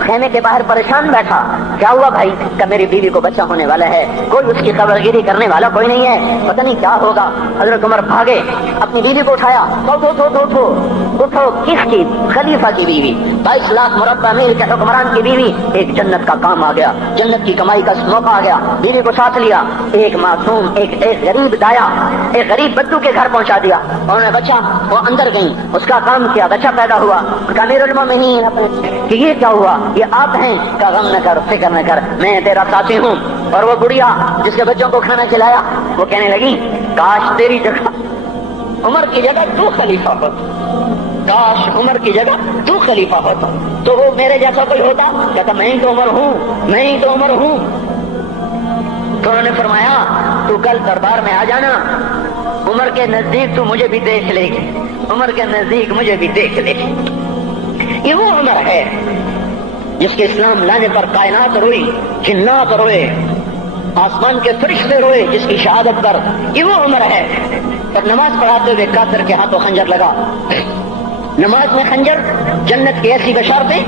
خیمے کے باہر پریشان بیٹھا۔ کیا ہوا بھائی؟ کہ میری بیوی کو بچہ ہونے والا ہے، کوئی اس کی خبر گیری کرنے والا کوئی نہیں ہے، پتہ نہیں کیا ہوگا۔ حضرت عمر بھاگے، اپنی بیوی کو اٹھایا، اٹھو، کس کی؟ خلیفہ کی بیوی، 22 لاکھ مربع میل کے حکمران کی بیوی۔ ایک جنت کا کام آ گیا، جنت کی کمائی کا موقع آ گیا، بیوی کو ساتھ لیا، ایک معصوم، ایک غریب دایا، ایک غریب بدو کے گھر پہنچا دیا۔ انہوں نے بچہ، وہ اندر گئی، اس کا کام کیا، بچہ پیدا ہوا۔ امیر المومنین کہ یہ کیا ہوا؟ یہ آپ ہیں؟ کا غم نہ کر، فکر نہ کر، میں تیرا ساتھی ہوں۔ اور وہ بڑھیا جس کے بچوں کو کھانا کھلایا، وہ کہنے لگی، کاش تیری جگہ عمر کی جگہ تو خلیفہ ہوتا، کاش عمر کی جگہ تو خلیفہ ہوتا تو وہ میرے جیسا کوئی ہوتا۔ کہتا، میں ہی تو عمر ہوں۔ تو انہوں نے فرمایا، تو کل دربار میں آ جانا، عمر کے نزدیک تو مجھے بھی دیکھ لے گی، عمر کے نزدیک مجھے بھی دیکھ لے گی۔ یہ وہ عمر ہے جس کے اسلام لانے پر کائنات روئی، جنات روئے، آسمان کے فرشتے روئے جس کی شہادت پر۔ یہ وہ عمر ہے۔ پر نماز پڑھاتے ہوئے کافر کے ہاتھوں خنجر لگا، نماز میں خنجر، جنت کی ایسی بشارتیں.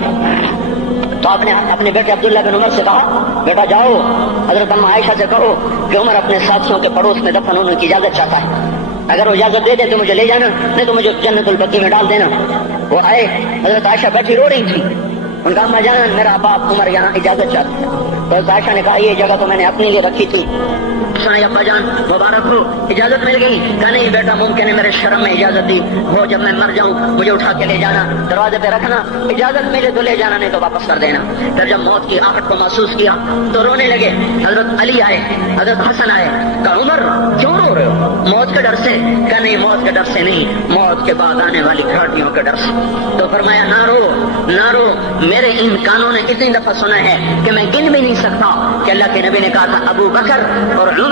تو آپ نے اپنے بیٹے عبداللہ بن عمر سے کہا بیٹا جاؤ حضرت اما عائشہ سے کہو کہ عمر اپنے ساتھیوں کے پڑوس میں دفن ہونے کی اجازت چاہتا ہے، اگر وہ اجازت دے دے تو مجھے لے جانا، نہیں تو مجھے جنت البقیع میں ڈال دینا. وہ آئے، حضرت عائشہ بیٹھی رو رہی تھی. ان کا اما جان میرا باپ عمر یہاں اجازت چاہتا ہے. تو حضرت عائشہ نے کہا یہ جگہ تو میں نے اپنے لیے رکھی تھی. ابا جان مبارک ہو، اجازت مل گئی. کہا نہیں بیٹا ممکن ہے میرے شرم میں اجازت دی ہو، جب میں مر جاؤں مجھے اٹھا کے لے جانا، دروازے پہ رکھنا، اجازت ملے تو لے جانا نہیں تو واپس کر دینا. پھر جب موت کی آہٹ کو محسوس کیا تو رونے لگے. حضرت علی آئے، حضرت حسن آئے. کہا عمر کیوں رو رہے ہو؟ موت کے ڈر سے؟ کہا نہیں موت کے ڈر سے نہیں، موت کے بعد آنے والی گھاٹیوں کے ڈر سے. تو فرمایا نہ رو نہ رو، میرے ان کانوں نے اتنی دفعہ سنا ہے کہ میں گن بھی نہیں سکتا کہ اللہ کے نبی نے کہا تھا ابو بکر اور عمر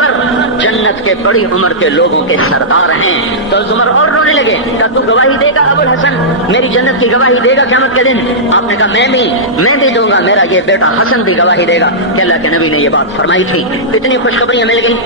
جنت کے بڑی عمر کے لوگوں کے سردار ہیں. تو عمر اور رونے لگے. کہا تو گواہی دے گا ابو الحسن، میری جنت کی گواہی دے گا قیامت کے دن؟ آپ نے کہا میں بھی دوں گا، میرا یہ بیٹا حسن بھی گواہی دے گا کہ اللہ کے نبی نے یہ بات فرمائی تھی. اتنی خوشخبریاں مل گئی.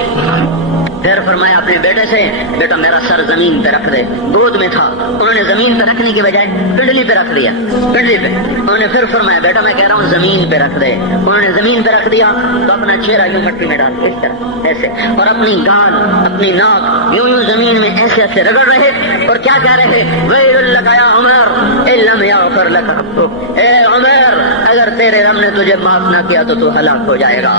پھر فرمایا اپنے بیٹے سے بیٹا میرا سر زمین پہ رکھ دے. گود میں تھا، انہوں نے زمین پہ رکھنے کی بجائے پنڈلی پہ رکھ دیا، پنڈلی پہ. انہوں نے پھر فرمایا بیٹا میں کہہ رہا ہوں زمین پہ رکھ دے. انہوں نے زمین پہ رکھ دیا تو اپنا چہرہ یوں مٹی میں ڈال اس طرح ایسے، اور اپنی گال اپنی ناک یوں زمین میں ایسے ایسے رگڑ رہے اور کیا کہہ رہے ویل لک یا عمر ان لم یغفر لک ربک. اے عمر اگر تیرے رب نے تجھے معاف نہ کیا تو ہلاک ہو جائے گا.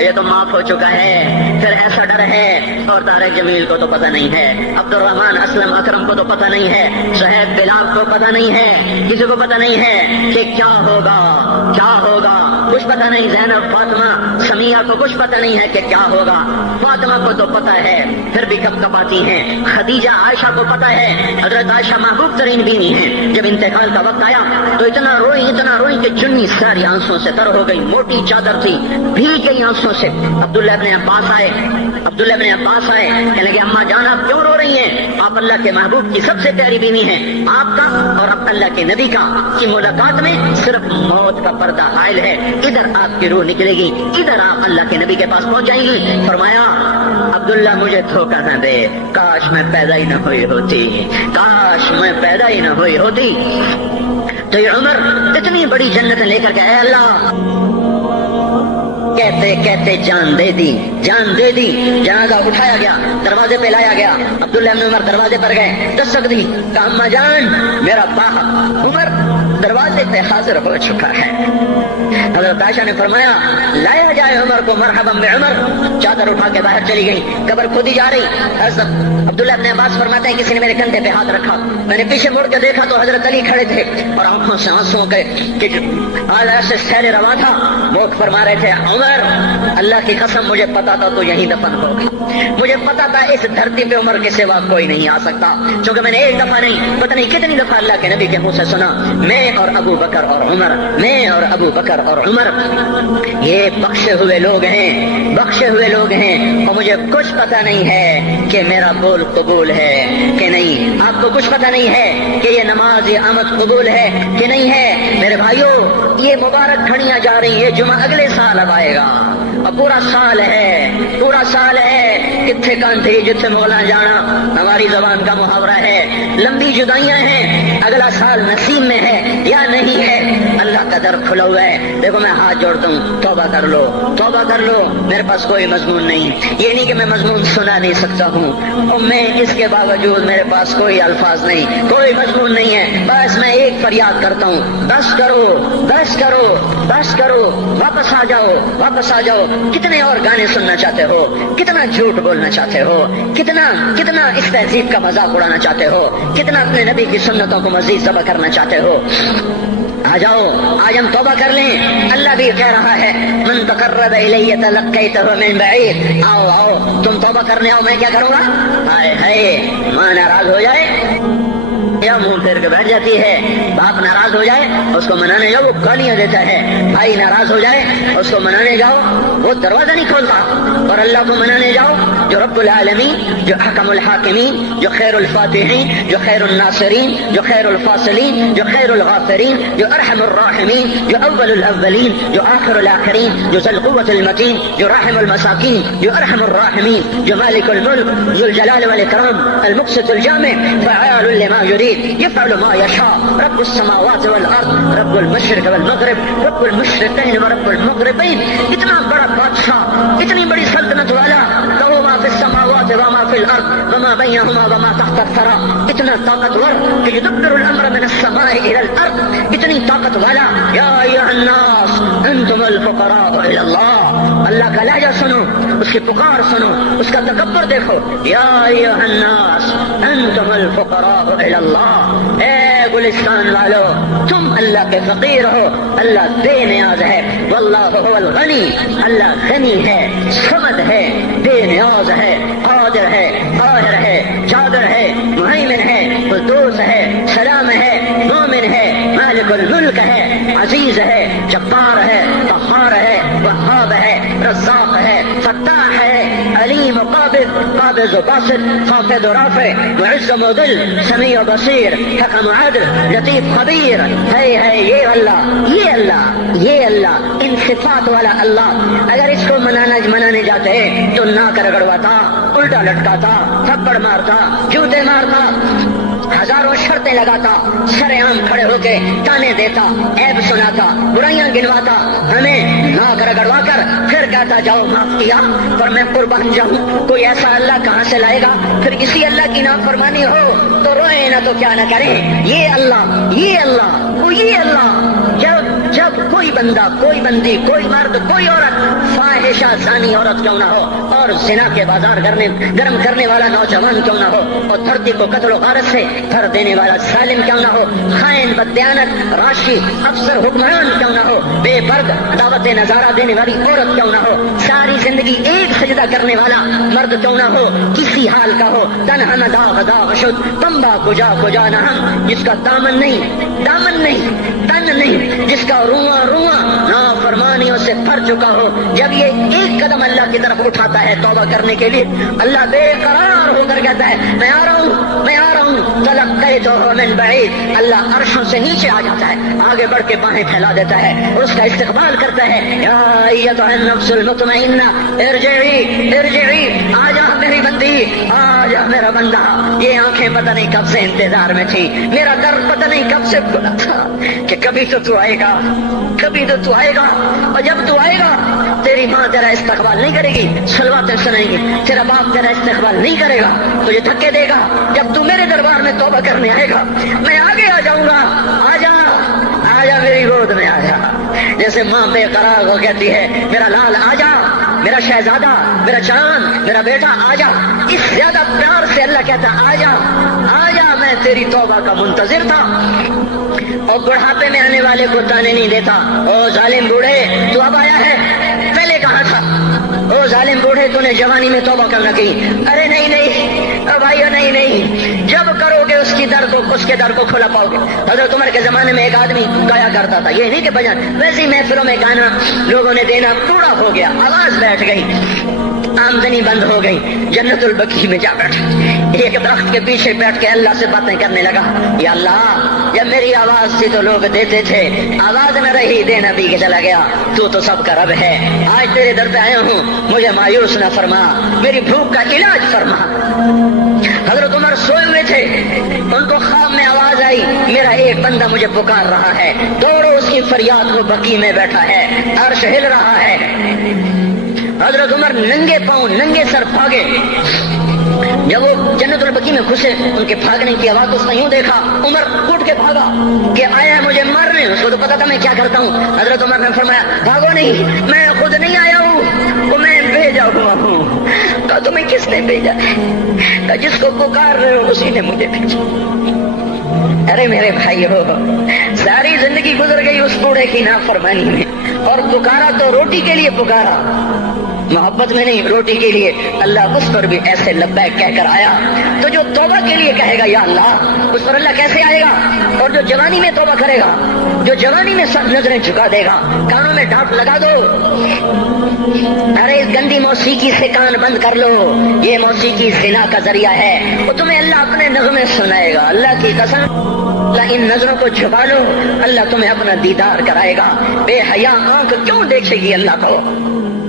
یہ تو معاف ہو چکا ہے، پھر ایسا ڈر ہے. اور طارق جمیل کو تو پتہ نہیں ہے، عبد الرحمان اسلم اکرم کو تو پتہ نہیں ہے، صہیب بلال کو پتہ نہیں ہے، کسی کو پتہ نہیں ہے کہ کیا ہوگا کیا ہوگا. کچھ پتہ نہیں. زینب فاطمہ سمیہ کو کچھ پتہ نہیں ہے کہ کیا ہوگا. فاطمہ کو تو پتہ ہے پھر بھی کب کب آتی ہیں. خدیجہ عائشہ کو پتہ ہے. حضرت عائشہ محبوب ترین بیوی ہیں. جب انتقال کا وقت آیا تو اتنا روئی کہ چنی ساری آنسوں سے تر ہو گئی. موٹی چادر تھی بھیگ گئی آنسوں سے. عبداللہ ابن عباس آئے کہنے لگے اما جان آپ کیوں رو رہی ہیں؟ آپ اللہ کے محبوب کی سب سے پیاری بیوی ہیں. آپ کا اور اب اللہ کے نبی کا کی ملاقات میں صرف موت کا پردہ حائل ہے. ادھر آپ کی روح نکلے گی، ادھر آپ اللہ کے نبی کے پاس پہنچ جائیں گی. فرمایا عبداللہ مجھے دھوکہ نہ دے، کاش میں پیدا ہی نہ ہوئی ہوتی، کاش میں پیدا ہی نہ ہوئی ہوتی. تو یہ عمر اتنی بڑی جنت لے کر کے اے اللہ کہتے کہتے جان دے دی. جنازہ اٹھایا گیا، دروازے پہ لایا گیا. عبداللہ بن عمر دروازے پر گئے، دستک دی. کہا اما جان میرا باپ عمر دروازے پہ حاضر ہو چکا ہے. حضرت عائشہ نے فرمایا لایا جائے عمر کو. مرحبا بعمر. چادر اٹھا کے باہر چلی گئی. قبر کھودی جا رہی. حضرت عبداللہ بن عباس فرماتے ہیں کسی نے میرے کندھے پہ ہاتھ رکھا. میں نے پیچھے مڑ کے دیکھا تو حضرت علی کھڑے تھے اور آنکھوں سے آنسوں کے ایسے سیل روا تھا. وہ فرما رہے تھے عمر اللہ کی قسم مجھے پتا تھا تو یہیں دفن ہوگا. مجھے پتا تھا اس دھرتی پہ عمر کے سوا کوئی نہیں آ سکتا، کیونکہ میں نے ایک دفعہ نہیں پتہ نہیں کتنی دفعہ اللہ کے نبی کے منہ سے سنا میں اور ابو بکر اور عمر، میں اور ابو بکر اور عمر یہ بخشے ہوئے لوگ ہیں اور مجھے کچھ پتہ نہیں ہے کہ میرا بول قبول ہے کہ نہیں. آپ کو کچھ پتہ نہیں ہے کہ یہ نماز یہ آمد قبول ہے کہ نہیں ہے. میرے بھائیوں یہ مبارک گھڑیاں جا رہی ہیں. جمعہ اگلے سال اب آئے گا اور پورا سال ہے کتنے کانٹھی جتنے مولا جانا ہماری زبان کا محاورہ ہے. لمبی جدائیاں ہیں، اگلا سال نصیب میں ہے یا نہیں ہے. اللہ کا در کھلا ہوا ہے. دیکھو میں ہاتھ جوڑتا ہوں، توبہ کر لو. میرے پاس کوئی مضمون نہیں، یہ نہیں کہ میں مضمون سنا نہیں سکتا ہوں اور میں اس کے باوجود میرے پاس کوئی الفاظ نہیں، کوئی مضمون نہیں ہے. بس میں ایک فریاد کرتا ہوں بس کرو واپس آ جاؤ. کتنے اور گانے سننا چاہتے ہو، کتنا جھوٹ بولنا چاہتے ہو، کتنا اس تہذیب کا مذاق اڑانا چاہتے ہو، کتنا اپنے نبی کی سنتوں کو مزید ذبح کرنا چاہتے ہو. آ جاؤ آج ہم توبہ کر لیں. اللہ بھی کہہ رہا ہے من تقرب الی تلقیتہ من بعید. آؤ تم توبہ کرنے آؤ، میں کیا کروں گا. ہائے ماں ناراض ہو جائے یا منہ پھیر کے بیٹھ جاتی ہے، باپ ناراض ہو جائے اس کو منانے جاؤ وہ گالیاں دیتا ہے، بھائی ناراض ہو جائے اس کو منانے جاؤ وہ دروازہ نہیں کھولتا، اور اللہ کو منانے جاؤ جو رب العالمین، جو حکم الحاکمین، جو خیر الفاتحین، جو خیر الناصرین، جو خیر الفاصلین، جو خیر الغافرین، جو ارحم الراحمین، جو اول الاولین، جو آخر الاخرین، جو ذو القوة المتین، جو راحم المساکین، جو ارحم الراحمین، جو مالک الملک ذو الجلال والاکرام المقسط الجامع فعال لما يريد يفعل ما يشاء رب السماوات والارض رب المشرق والمغرب رب المشرقین ورب المغربین. اتنا بڑا بادشاہ، اتنی بڑی سلطنت والا، لہو ما فی السماوات وما فی الارض وما بینہما وما تحت الثری، اتنا طاقتور کہ یدبر الامر من السماء الى الارض، اتنی طاقت والا. یا ایھا الناس انتم الفقراء الی اللہ. اللہ کا لہجہ سنو، اس کی پکار سنو، اس کا تکبر دیکھو. یا ایھا الناس انتم الفقراء الی اللہ. اے گلستان والو، تم اللہ کے فقیر ہو، اللہ بے نیاز ہے. واللہ هو الغنی، اللہ غنی ہے، صمد ہے، بے نیاز ہے، قادر ہے، قاہر ہے، چادر ہے، مہیمن ہے، قدوس ہے، سلام ہے، مومن ہے، مالک الملک ہے، عزیز ہے، جبار ہے، قہار ہے، وہاب ہے، رزاق ہے، فتاح ہے، علیم و قابض، قابض و باسط، خافض و رافع، معز و مذل، سمیع و بصیر، حکم و عدل، لطیف خبیر. ہے یہ اللہ، یہ اللہ، یہ اللہ، ان صفات والا اللہ. اگر اس کو منانے جاتے تو ناک رگڑواتا، الٹا لٹکاتا، تھپڑ مارتا، جوتے مارتا، ہزاروں شرطیں لگاتا، سر عام کھڑے ہو کے تانے دیتا، عیب سناتا، برائیاں گنواتا، ہمیں ناک رگڑوا کر پھر کہتا جاؤ معاف کیا پر میں قربان جاؤں. کوئی ایسا اللہ کہاں سے لائے گا؟ پھر کسی اللہ کی نافرمانی ہو تو روئے نہ تو کیا نہ کریں. یہ اللہ، یہ اللہ، وہ یہ اللہ. جب کوئی بندہ، کوئی بندی، کوئی مرد، کوئی عورت، فاحشہ زانی عورت کیوں نہ ہو اور زنا کے بازار گرم کرنے والا نوجوان کیوں نہ ہو اور دھرتی کو قتل و غارت سے بھر دینے والا ظالم کیوں نہ ہو، خائن، بددیانت، راشی، افسر، حکمران کیوں نہ ہو، بے پرد دعوت نظارہ دینے والی عورت کیوں نہ ہو، ساری زندگی ایک سجدہ کرنے والا مرد کیوں نہ ہو، کسی حال کا ہو، تنہا نہ داغ داغ شد تمبا کجا کجا نہ ہم، جس کا دامن نہیں، تن نہیں، جس کا رواں نافرمانیوں سے بھر چکا ہو. جب یہ ایک قدم اللہ کی طرف اٹھاتا ہے توبہ کرنے کے لیے، اللہ بے قرار ہو کر کہتا ہے میں آ رہا ہوں، میں آ رہا ہوں. تلقیتہ من بعید، اللہ عرشوں سے نیچے آ جاتا ہے، آگے بڑھ کے باہیں پھیلا دیتا ہے اور اس کا استقبال کرتا ہے. یا ایتھا النفس المطمئنہ ارجعی، آ جا میری بندی، آ جا میرا بندہ. یہ آنکھیں پتہ نہیں کب سے انتظار میں تھی، میرا در پتہ نہیں کب سے کھلا تھا کہ کبھی تو آئے گا، کبھی تو آئے گا. اور جب تو آئے گا تیری ماں تیرا استقبال نہیں کرے گی، صلواتیں سنائیں گی، تیرا باپ تیرا استقبال نہیں کرے گا، تجھے دھکے دے گا. جب تو میرے دربار میں توبہ کرنے آئے گا میں آگے آ جاؤں گا. آ جا میری گود میں آ جا. جیسے ماں بے قرار ہو کہتی ہے میرا لال آ جا، میرا شہزادہ، میرا چاند، میرا بیٹا آ جا. اس زیادہ پیار سے اللہ کہتا آ جا، آ جا، میں تیری توبہ کا منتظر تھا. اور بڑھاپے میں آنے والے کو تانے نہیں دیتا او ظالم بوڑھے تو اب آیا ہے، پہلے کہاں تھا؟ او ظالم بوڑھے تو نے جوانی میں توبہ کرنا کی. ارے نہیں بھائیو، نہیں، جب کرو گے اس کے در کو کھلا پاؤ گے. حضرت عمر کے زمانے میں ایک آدمی گایا کرتا تھا، یہ نہیں کہ بجن ویسی محفلوں میں گانا لوگوں نے دینا پورا ہو گیا، آواز بیٹھ گئی، آمدنی بند ہو گئی. جنت البقیع میں جا بیٹھا، ایک درخت کے پیچھے بیٹھ کے اللہ سے باتیں کرنے لگا. یا اللہ، جب میری آواز تھی تو لوگ دیتے تھے، آواز نہ رہی دینا بھی کے چلا گیا. تو سب کا رب ہے، آج تیرے در پہ آیا ہوں، مجھے مایوس نہ فرما، میری بھوک کا علاج فرما. حضرت عمر سوئے ہوئے تھے، ان کو خواب میں آواز آئی میرا ایک بندہ مجھے پکار رہا ہے. دوڑو اس کی فریاد کو، بقیع میں بیٹھا ہے، عرش ہل رہا ہے. حضرت عمر ننگے پاؤں ننگے سر بھاگے. جب وہ جنت البقیع میں گھسے ان کے بھاگنے کی آواز اس نے یوں دیکھا، عمر اٹھ کے بھاگا کہ آیا ہے مجھے مارنے. اس کو تو پتا تھا میں کیا کرتا ہوں. حضرت عمر نے فرمایا بھاگو نہیں، میں خود نہیں آیا ہوں، وہ میں بھیجا ہوا ہوں. کہا تمہیں کس نے بھیجا؟ کہا جس کو پکار رہے ہو اسی نے مجھے بھیجا. ارے میرے بھائی ہو، ساری زندگی گزر گئی اس بوڑھے کی نافرمانی میں، اور پکارا تو روٹی کے لیے پکارا، محبت میں نہیں، روٹی کے لیے، اللہ اس پر بھی ایسے لبیک کہہ کر آیا۔ تو جو توبہ کے لیے کہے گا یا اللہ، اس پر اللہ کیسے آئے گا؟ اور جو جوانی میں توبہ کرے گا، جو جوانی میں سب نظریں جھکا دے گا، کانوں میں ڈانٹ لگا دو، ارے اس گندی موسیقی سے کان بند کر لو، یہ موسیقی زنا کا ذریعہ ہے، وہ تمہیں اللہ اپنے نغمے سنائے گا۔ اللہ کی قسم، اللہ ان نظروں کو چھپا لو، اللہ تمہیں اپنا دیدار کرائے گا۔ بے حیا آنکھ کیوں دیکھے گی اللہ کو؟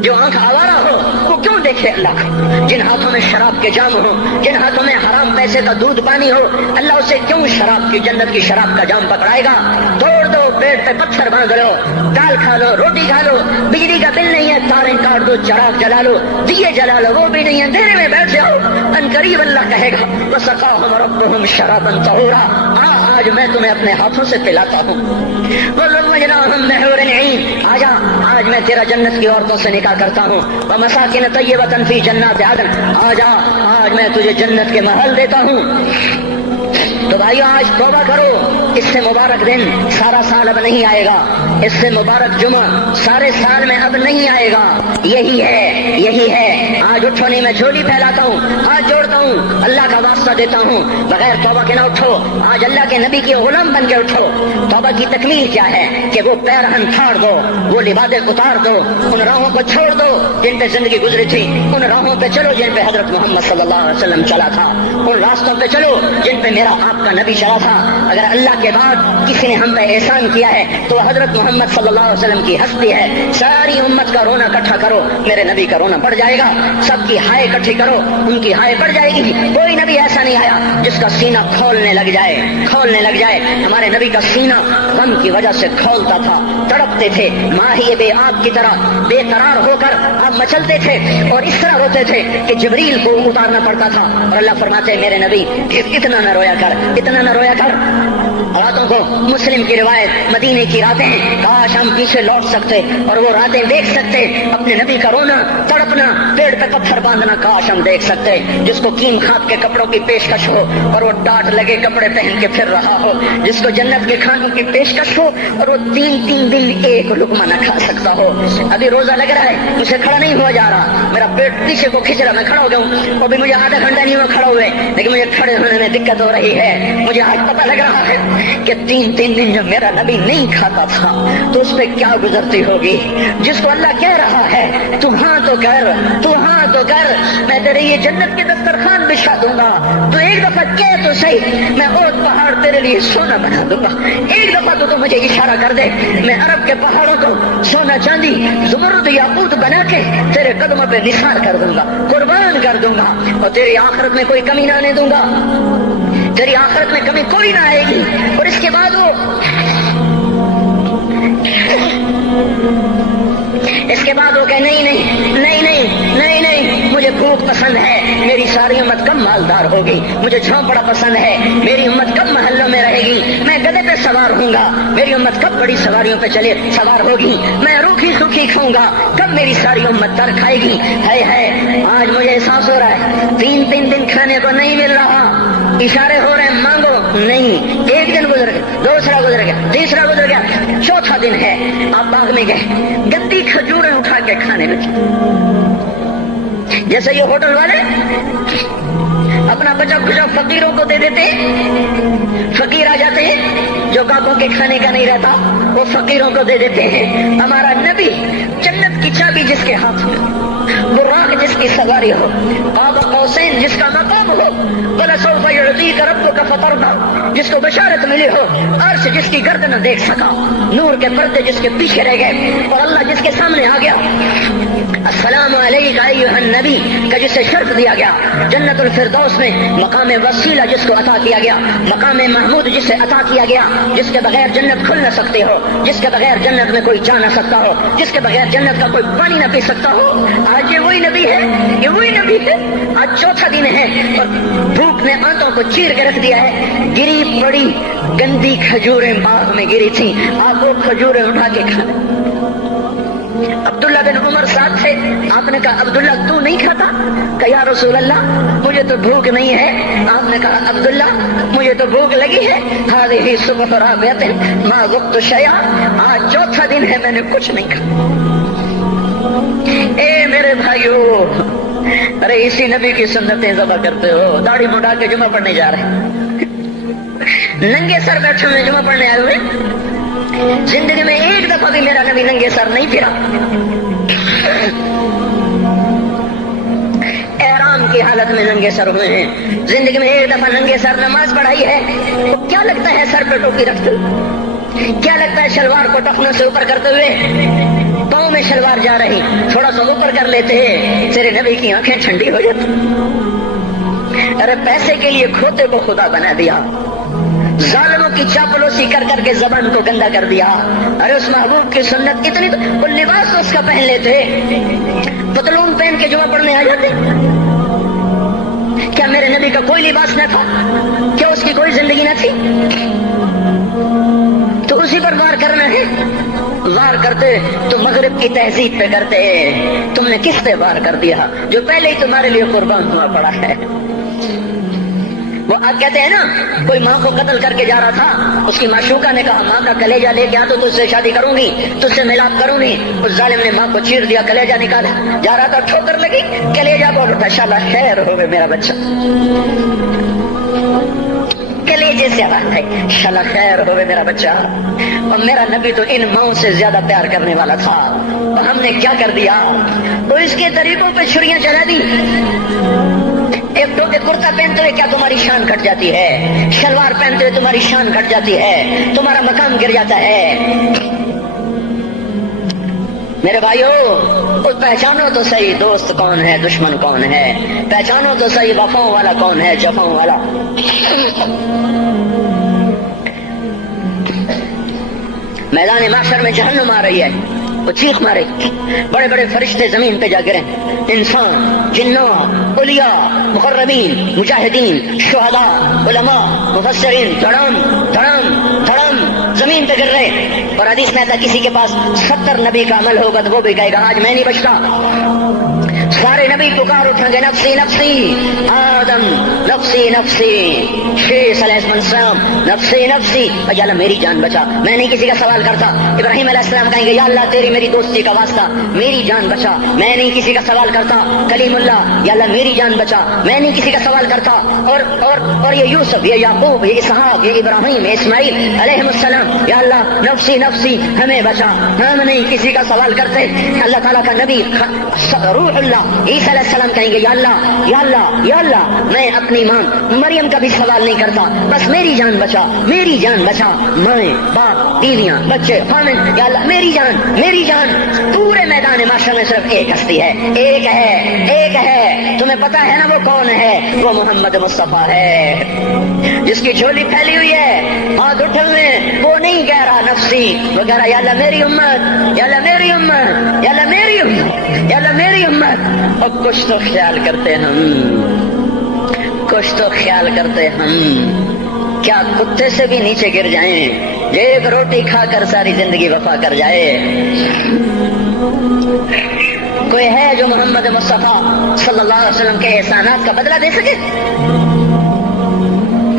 جو آنکھ آوارہ ہو وہ کیوں دیکھے اللہ کو؟ جن ہاتھوں میں شراب کے جام ہو، جن ہاتھوں میں حرام پیسے کا دودھ پانی ہو، اللہ اسے کیوں شراب کی، جنت کی شراب کا جام پکڑائے گا؟ توڑ دو، پیٹ پہ پتھر باندھ لو، دال کھا لو، روٹی کھا لو، بجلی کا بل نہیں ہے تاریں کاٹ دو، چراغ جلا لو، دیے جلا لو، وہ بھی نہیں ہے، اندھیرے میں بیٹھ جاؤ، ان قریب اللہ کہے گا وَسَقَاهُمْ رَبُّهُمْ شَرَابًا طَهُورًا، آج میں تمہیں اپنے ہاتھوں سے پلاتا ہوں۔ وَزَوَّجْنَاهُمْ بِحُورٍ عِينٍ، آج میں تیرا جنت کی عورتوں سے نکاح کرتا ہوں۔ وَمَسَاكِنَ طَيِّبَةً فِي جَنَّاتِ عَدْنٍ، آج میں تجھے جنت کے محل دیتا ہوں۔ تو بھائیو آج توبہ کرو، اس سے مبارک دن سارا سال اب نہیں آئے گا، اس سے مبارک جمعہ سارے سال میں اب نہیں آئے گا، یہی ہے۔ آج اٹھو نہیں، میں جھولی پھیلاتا ہوں، ہاتھ جوڑتا ہوں، اللہ کا واسطہ دیتا ہوں، بغیر توبہ کے نہ اٹھو، آج اللہ کے نبی کے غلام بن کے اٹھو۔ توبہ کی تکمیل کیا ہے کہ وہ پیرہن پھاڑ دو، وہ لبادیں اتار دو، ان راہوں کو چھوڑ دو جن پہ زندگی گزری تھی، ان راہوں پہ چلو جن پہ حضرت محمد صلی اللہ علیہ وسلم چلا تھا، ان راستوں پہ چلو جن پہ میرا آپ کا نبی چلا تھا۔ اگر اللہ کے بعد کسی نے ہم پہ احسان کیا ہے تو حضرت محمد صلی اللہ علیہ وسلم کی ہستی ہے۔ ساری امت کا رونا اکٹھا کرو، میرے نبی کا رونا بڑھ جائے گا، سب کی ہائے اکٹھی کرو، ان کی ہائے بڑھ جائے گی۔ کوئی نبی ایسا نہیں آیا جس کا سینہ کھولنے لگ جائے۔ ہمارے نبی کا سینہ غم کی وجہ سے کھولتا تھا، تڑپتے تھے، ماہی بے آب کی طرح بے قرار ہو کر آپ مچلتے تھے اور اس طرح روتے تھے کہ جبریل کو اتارنا پڑتا تھا، اور اللہ فرماتے میرے نبی اتنا نہ رویا کر۔ راتوں کو مسلم کی روایت، مدینے کی راتیں، کاش ہم پیچھے لوٹ سکتے اور وہ راتیں دیکھ سکتے، اپنے نبی کا رونا، تڑپنا، پیڑ پہ پتھر باندھنا کاش ہم دیکھ سکتے، جس کو قیم خات کے کپڑوں کی پیشکش ہو اور وہ ڈانٹ لگے کپڑے پہن کے پھر رہا ہو، جس کو جنت کے کھانوں کی پیشکش ہو اور وہ تین دن ایک لقمہ نہ کھا سکتا ہو۔ ابھی روزہ لگ رہا ہے، مجھے کھڑا نہیں ہوا جا رہا، میرا پیٹ پیچھے کو کھینچ رہا، میں کھڑا ہو گیا ہوں، اور بھی مجھے آدھا گھنٹہ نہیں ہوا کھڑا ہوئے، لیکن مجھے کھڑے ہونے میں دقت ہو رہی ہے۔ مجھے آج پتہ لگ رہا ہے کہ تین دن جو میرا نبی نہیں کھاتا تھا تو اس پہ کیا گزرتی ہوگی، جس کو اللہ کہہ رہا ہے تو ہاں تو کر، میں تیرے یہ جنت کے دسترخوان بچھا دوں گا، تو ایک دفعہ کہہ تو صحیح، میں اوت پہاڑ تیرے لیے سونا بنا دوں گا، ایک دفعہ تو مجھے اشارہ کر دے، میں عرب کے پہاڑوں کو سونا چاندی زمرد یاقوت بنا کے تیرے قدموں پہ نثار کر دوں گا، قربان کر دوں گا، اور تیری آخرت میں کوئی کمی نہ آنے دوں گا، تیری آخرت میں کمی کوئی نہ آئے گی۔ اور اس کے بعد وہ کہ نہیں، مجھے بھوک پسند ہے، میری ساری امت کب مالدار ہوگی، مجھے جھونپڑا پسند ہے، میری امت کب محلوں میں رہے گی، میں گدھے پہ سوار ہوں گا، میری امت کب بڑی سواریوں پہ سوار ہوگی، میں روکھی سوکھی کھاؤں گا، کب میری ساری امت تر کھائے گی۔ ہے آج مجھے احساس ہو رہا ہے تین دن کھانے کو نہیں مل رہا، اشارے ہو رہے ہیں مانگو نہیں، ایک دن گزر گیا، دوسرا گزر گیا، تیسرا گزر گیا، چوتھا دن ہے، آپ باغ میں گئے، گندی کھجوریں اٹھا کے کھانے لگے، جیسے یہ ہوٹل والے اپنا بچا کھچا فقیروں کو دے دیتے، فقیر آ جاتے ہیں جو گاہکوں کے کھانے کا نہیں رہتا وہ فقیروں کو دے دیتے ہیں۔ ہمارا نبی جنت کی چابی جس کے ہاتھ میں، براق جس کی سواری ہو، قاب قوسین جس کا مقام ہو، وَلَسَوْفَ يُعْطِيكَ رَبُّكَ فَتَرْضَىٰ جس کو بشارت ملی ہو، عرش جس کی گردن نہ دیکھ سکا، نور کے پردے جس کے پیچھے رہ گئے اور اللہ جس کے سامنے آ گیا، السلام علیک ایھا النبی کا جسے شرف دیا گیا، جنت الفردوس میں مقام وسیلہ جس کو عطا کیا گیا، مقام محمود جسے عطا کیا گیا، جس کے بغیر جنت کھل نہ سکتے ہو، جس کے بغیر جنت میں کوئی جا نہ سکتا ہو، جس کے بغیر جنت کا کوئی پانی نہ پی سکتا ہو، آج یہ وہی نبی ہے، آج چوتھا دن ہے اور بھوک نے آنتوں کو چیر کے رکھ دیا ہے، گری پڑی گندی کھجوریں باغ میں گری تھی، آپ وہ کھجوریں اٹھا کے کھانے۔ عبداللہ بن عمر ساتھ تھے، آپ نے کہا عبداللہ تو نہیں کھاتا؟ کہ یا رسول اللہ مجھے تو بھوک نہیں ہے۔ آپ نے کہا عبداللہ مجھے تو بھوک لگی ہے، ہذہ صبح رابعۃ ما ذقت شیئا، آج چوتھا دن ہے میں نے کچھ نہیں کھایا۔ اے میرے میرے بھائیو، ارے اسی نبی کی سنتیں ذبح کرتے ہو، داڑھی مڈا کے جمعہ پڑھنے جا رہے ہیں، ننگے سر بیٹھے ہوئے جمعہ پڑھنے آئے ہوئے. زندگی میں ایک دفعہ بھی میرا نبی ننگے سر نہیں پھرا. احرام کی حالت میں ننگے سر ہوئے ہیں. زندگی میں ایک دفعہ ننگے سر نماز پڑھائی ہے. تو کیا لگتا ہے سر پہ ٹوپی رکھتے ہوئے؟ کیا لگتا ہے شلوار کو ٹخنوں سے اوپر کرتے ہوئے؟ پاؤں میں شلوار جا رہی، تھوڑا سا اوپر کر لیتے ہیں، تیرے نبی کی آنکھیں ٹھنڈی ہو جاتی. ارے پیسے کے لیے کھوتے کو خدا بنا دیا، ظالموں کی چاپلوسی کر کر کے زبان کو گندا کر دیا. ارے اس محبوب کی سنت اتنی، تو وہ لباس تو اس کا پہن لیتے، پتلون پہن کے جمعہ پڑھنے آ جاتے. کیا میرے نبی کا کوئی لباس نہ تھا؟ کیا اس کی کوئی زندگی نہ تھی؟ تو اسی پر وار کرنا ہے. وار کرتے تو مغرب کی تہذیب پہ کرتے. تم نے کس پہ وار کر دیا جو پہلے ہی تمہارے لیے قربان ہوا پڑا ہے؟ وہ آپ کہتے ہیں نا، کوئی ماں کو قتل کر کے جا رہا تھا، اس کی معشوقہ نے کہا ماں کا کلیجہ لے کے آ تو تجھ سے شادی کروں گی، تجھ سے ملاپ کروں گی. اس ظالم نے ماں کو چیر دیا، کلیجہ نکالا، جا رہا تھا ٹھوکر لگی، کلیجہ بول اٹھا، شالا خیر ہوگے میرا بچہ. کلیجے سے بات ہے، شالا خیر ہوگے میرا بچہ. اور میرا نبی تو ان ماؤں سے زیادہ پیار کرنے والا تھا، اور ہم نے کیا کر دیا؟ تو اس کے طریقوں پہ چھریاں چلا دی. ایک کرتا پہنتے ہوئے کیا تمہاری شان گھٹ جاتی ہے؟ شلوار پہنتے ہوئے تمہاری شان گھٹ جاتی ہے، تمہارا مقام گر جاتا ہے. میرے بھائیو، پہچانو تو صحیح دوست کون ہے، دشمن کون ہے. پہچانو تو صحیح وفاؤں والا کون ہے، جفاؤں والا. میدان محشر میں جہنم آ رہی ہے، وہ چیخ مارے، بڑے بڑے فرشتے زمین پہ جا گرے، انسان، جنات، اولیاء، مقربین، مجاہدین، شہداء، علماء، مفسرین، دھڑام دھڑام دھڑام زمین پہ گر رہے. اور حدیث میں آتا کسی کے پاس 70 نبی کا عمل ہوگا تو وہ بھی کہے گا آج میں نہیں بچتا. سارے نبی پکار اٹھیں گے، نفسی نفسی، آدم نفسی نفسی، شیخ علیہ السلام نفسی نفسی، یا اللہ میری جان بچا، میں نہیں کسی کا سوال کرتا. ابراہیم علیہ السلام کہیں گے یا اللہ تیری میری دوستی کا واسطہ میری جان بچا، میں نہیں کسی کا سوال کرتا. کلیم اللہ، یا اللہ میری جان بچا، میں نہیں کسی کا سوال کرتا. اور یہ یوسف، یہ یعقوب، یہ اسحاق، یہ ابراہیم، یہ اسماعیل علیہ السلام، یا اللہ نفسی نفسی ہمیں بچا، ہم نہیں کسی کا سوال کرتے. اللہ تعالیٰ کا نبی روح اللہ عیسیٰ علیہ السلام کہیں گے یا اللہ یا اللہ یا اللہ میں اپنی ماں مریم کا بھی سوال نہیں کرتا، بس میری جان بچا، میری جان بچا. مائیں، باپ، بیویاں، بچے، خامن، یا اللہ میری جان میری جان. پورے میدان معاشرے میں صرف ایک ہستی ہے، ایک ہے. تمہیں پتا ہے نا وہ کون ہے؟ وہ محمد مصطفیٰ ہے، جس کی جھولی پھیلی ہوئی ہے، ہاتھ اٹھے ہوئے. وہ نہیں کہہ رہا نفسی، وہ کہہ رہا یا اللہ میری امت، یا اللہ میری امت، یا اللہ میری امت، یا اللہ میری امت. اور کچھ تو خیال کرتے ہم، کچھ تو خیال کرتے ہم. کیا کتے سے بھی نیچے گر جائیں، ایک روٹی کھا کر ساری زندگی وفا کر جائے؟ کوئی ہے جو محمد مصطفیٰ صلی اللہ علیہ وسلم کے احسانات کا بدلہ دے سکے؟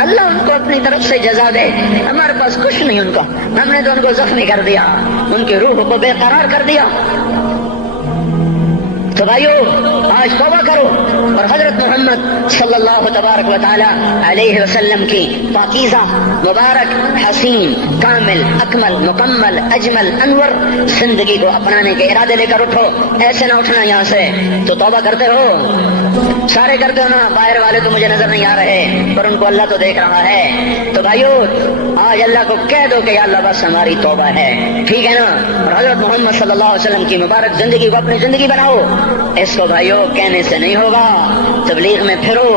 اللہ ان کو اپنی طرف سے جزا دے، ہمارے پاس کچھ نہیں ان کا. ہم نے تو ان کو زخمی کر دیا، ان کی روح کو بے قرار کر دیا. تو بھائیو آج توبہ کرو اور حضرت محمد صلی اللہ تبارک و تعالی علیہ وسلم کی پاکیزہ، مبارک، حسین، کامل، اکمل، مکمل، اجمل، انور زندگی کو اپنانے کے ارادے لے کر اٹھو. ایسے نہ اٹھنا یہاں سے. تو توبہ کرتے ہو، سارے کرتے ہو نا. باہر والے تو مجھے نظر نہیں آ رہے پر ان کو اللہ تو دیکھ رہا ہے. تو بھائیو آج اللہ کو کہہ دو کہ یا اللہ بس ہماری توبہ ہے، ٹھیک ہے نا. اور حضرت محمد صلی اللہ علیہ وسلم کی مبارک زندگی کو اپنی زندگی بناؤ. اس کو بھائیو کہنے سے نہیں ہوگا. تبلیغ میں پھرو،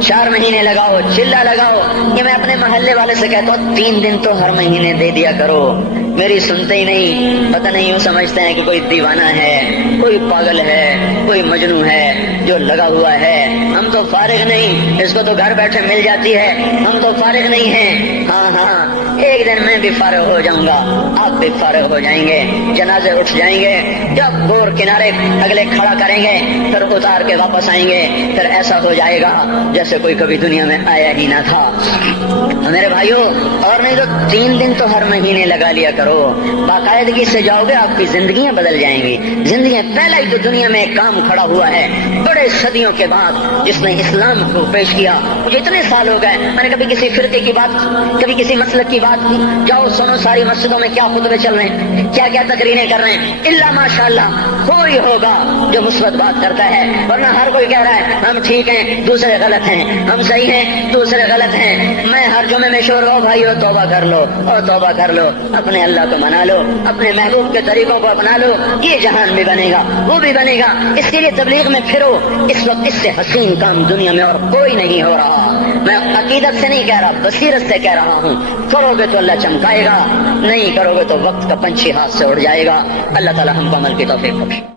4 مہینے لگاؤ، چلہ لگاؤ. یہ میں اپنے محلے والے سے کہتا ہوں 3 دن تو ہر مہینے دے دیا کرو. میری سنتے ہی نہیں، پتہ نہیں یوں سمجھتے ہیں کہ کوئی دیوانہ ہے، کوئی پاگل ہے، کوئی مجنوں ہے جو لگا ہوا ہے. ہم تو فارغ نہیں، اس کو تو گھر بیٹھے مل جاتی ہے، ہم تو فارغ نہیں ہیں. ہاں ایک دن میں بھی فارغ ہو جاؤں گا، آپ بھی فارغ ہو جائیں گے، جنازے اٹھ جائیں گے، جب گور کنارے اگلے کھڑا کریں گے پھر اتار کے واپس آئیں گے، پھر ایسا ہو جائے گا جیسے کوئی کبھی دنیا میں آیا ہی نہ تھا۔ میرے بھائیوں، اور نہیں تو 3 دن تو ہر مہینے لگا لیا کرو، باقاعدگی سے جاؤ گے، آپ کی زندگیاں بدل جائیں گی۔ زندگیاں پہلا ہی تو دنیا میں ایک کام کھڑا ہوا ہے بڑے صدیوں کے بعد جس نے اسلام کو پیش کیا۔ مجھے اتنے سال ہو گئے، میں نے کبھی کسی فرقے کی بات، کبھی کسی مسلک کی بات کی، جاؤ سنو ساری مسجدوں میں کیا خطبے چل رہے ہیں، کیا کیا تقریریں کر رہے ہیں، الا ماشاءاللہ کوئی ہوگا جو مثبت بات کرتا ہے، ورنہ ہر کوئی کہہ رہا ہے ہم ٹھیک ہیں دوسرے غلط ہیں، ہم صحیح ہیں دوسرے غلط ہیں۔ میں ہر جمعے میں شور ہو بھائیو توبہ کر لو اور توبہ کر لو، اپنے اللہ کو منا لو، اپنے محبوب کے طریقوں کو اپنا لو، یہ جہان بھی بنے گا وہ بھی بنے گا۔ اس کے لیے تبلیغ میں پھرو، اس وقت اس سے حسین کام دنیا میں اور کوئی نہیں ہو رہا۔ میں عقیدت سے نہیں کہہ رہا، بصیرت سے کہہ رہا ہوں، کرو گے تو اللہ چمکائے گا، نہیں کرو گے تو وقت کا پنچھی ہاتھ سے اڑ جائے گا۔ اللہ تعالی ہم کو عمل کی توفیق بخشے۔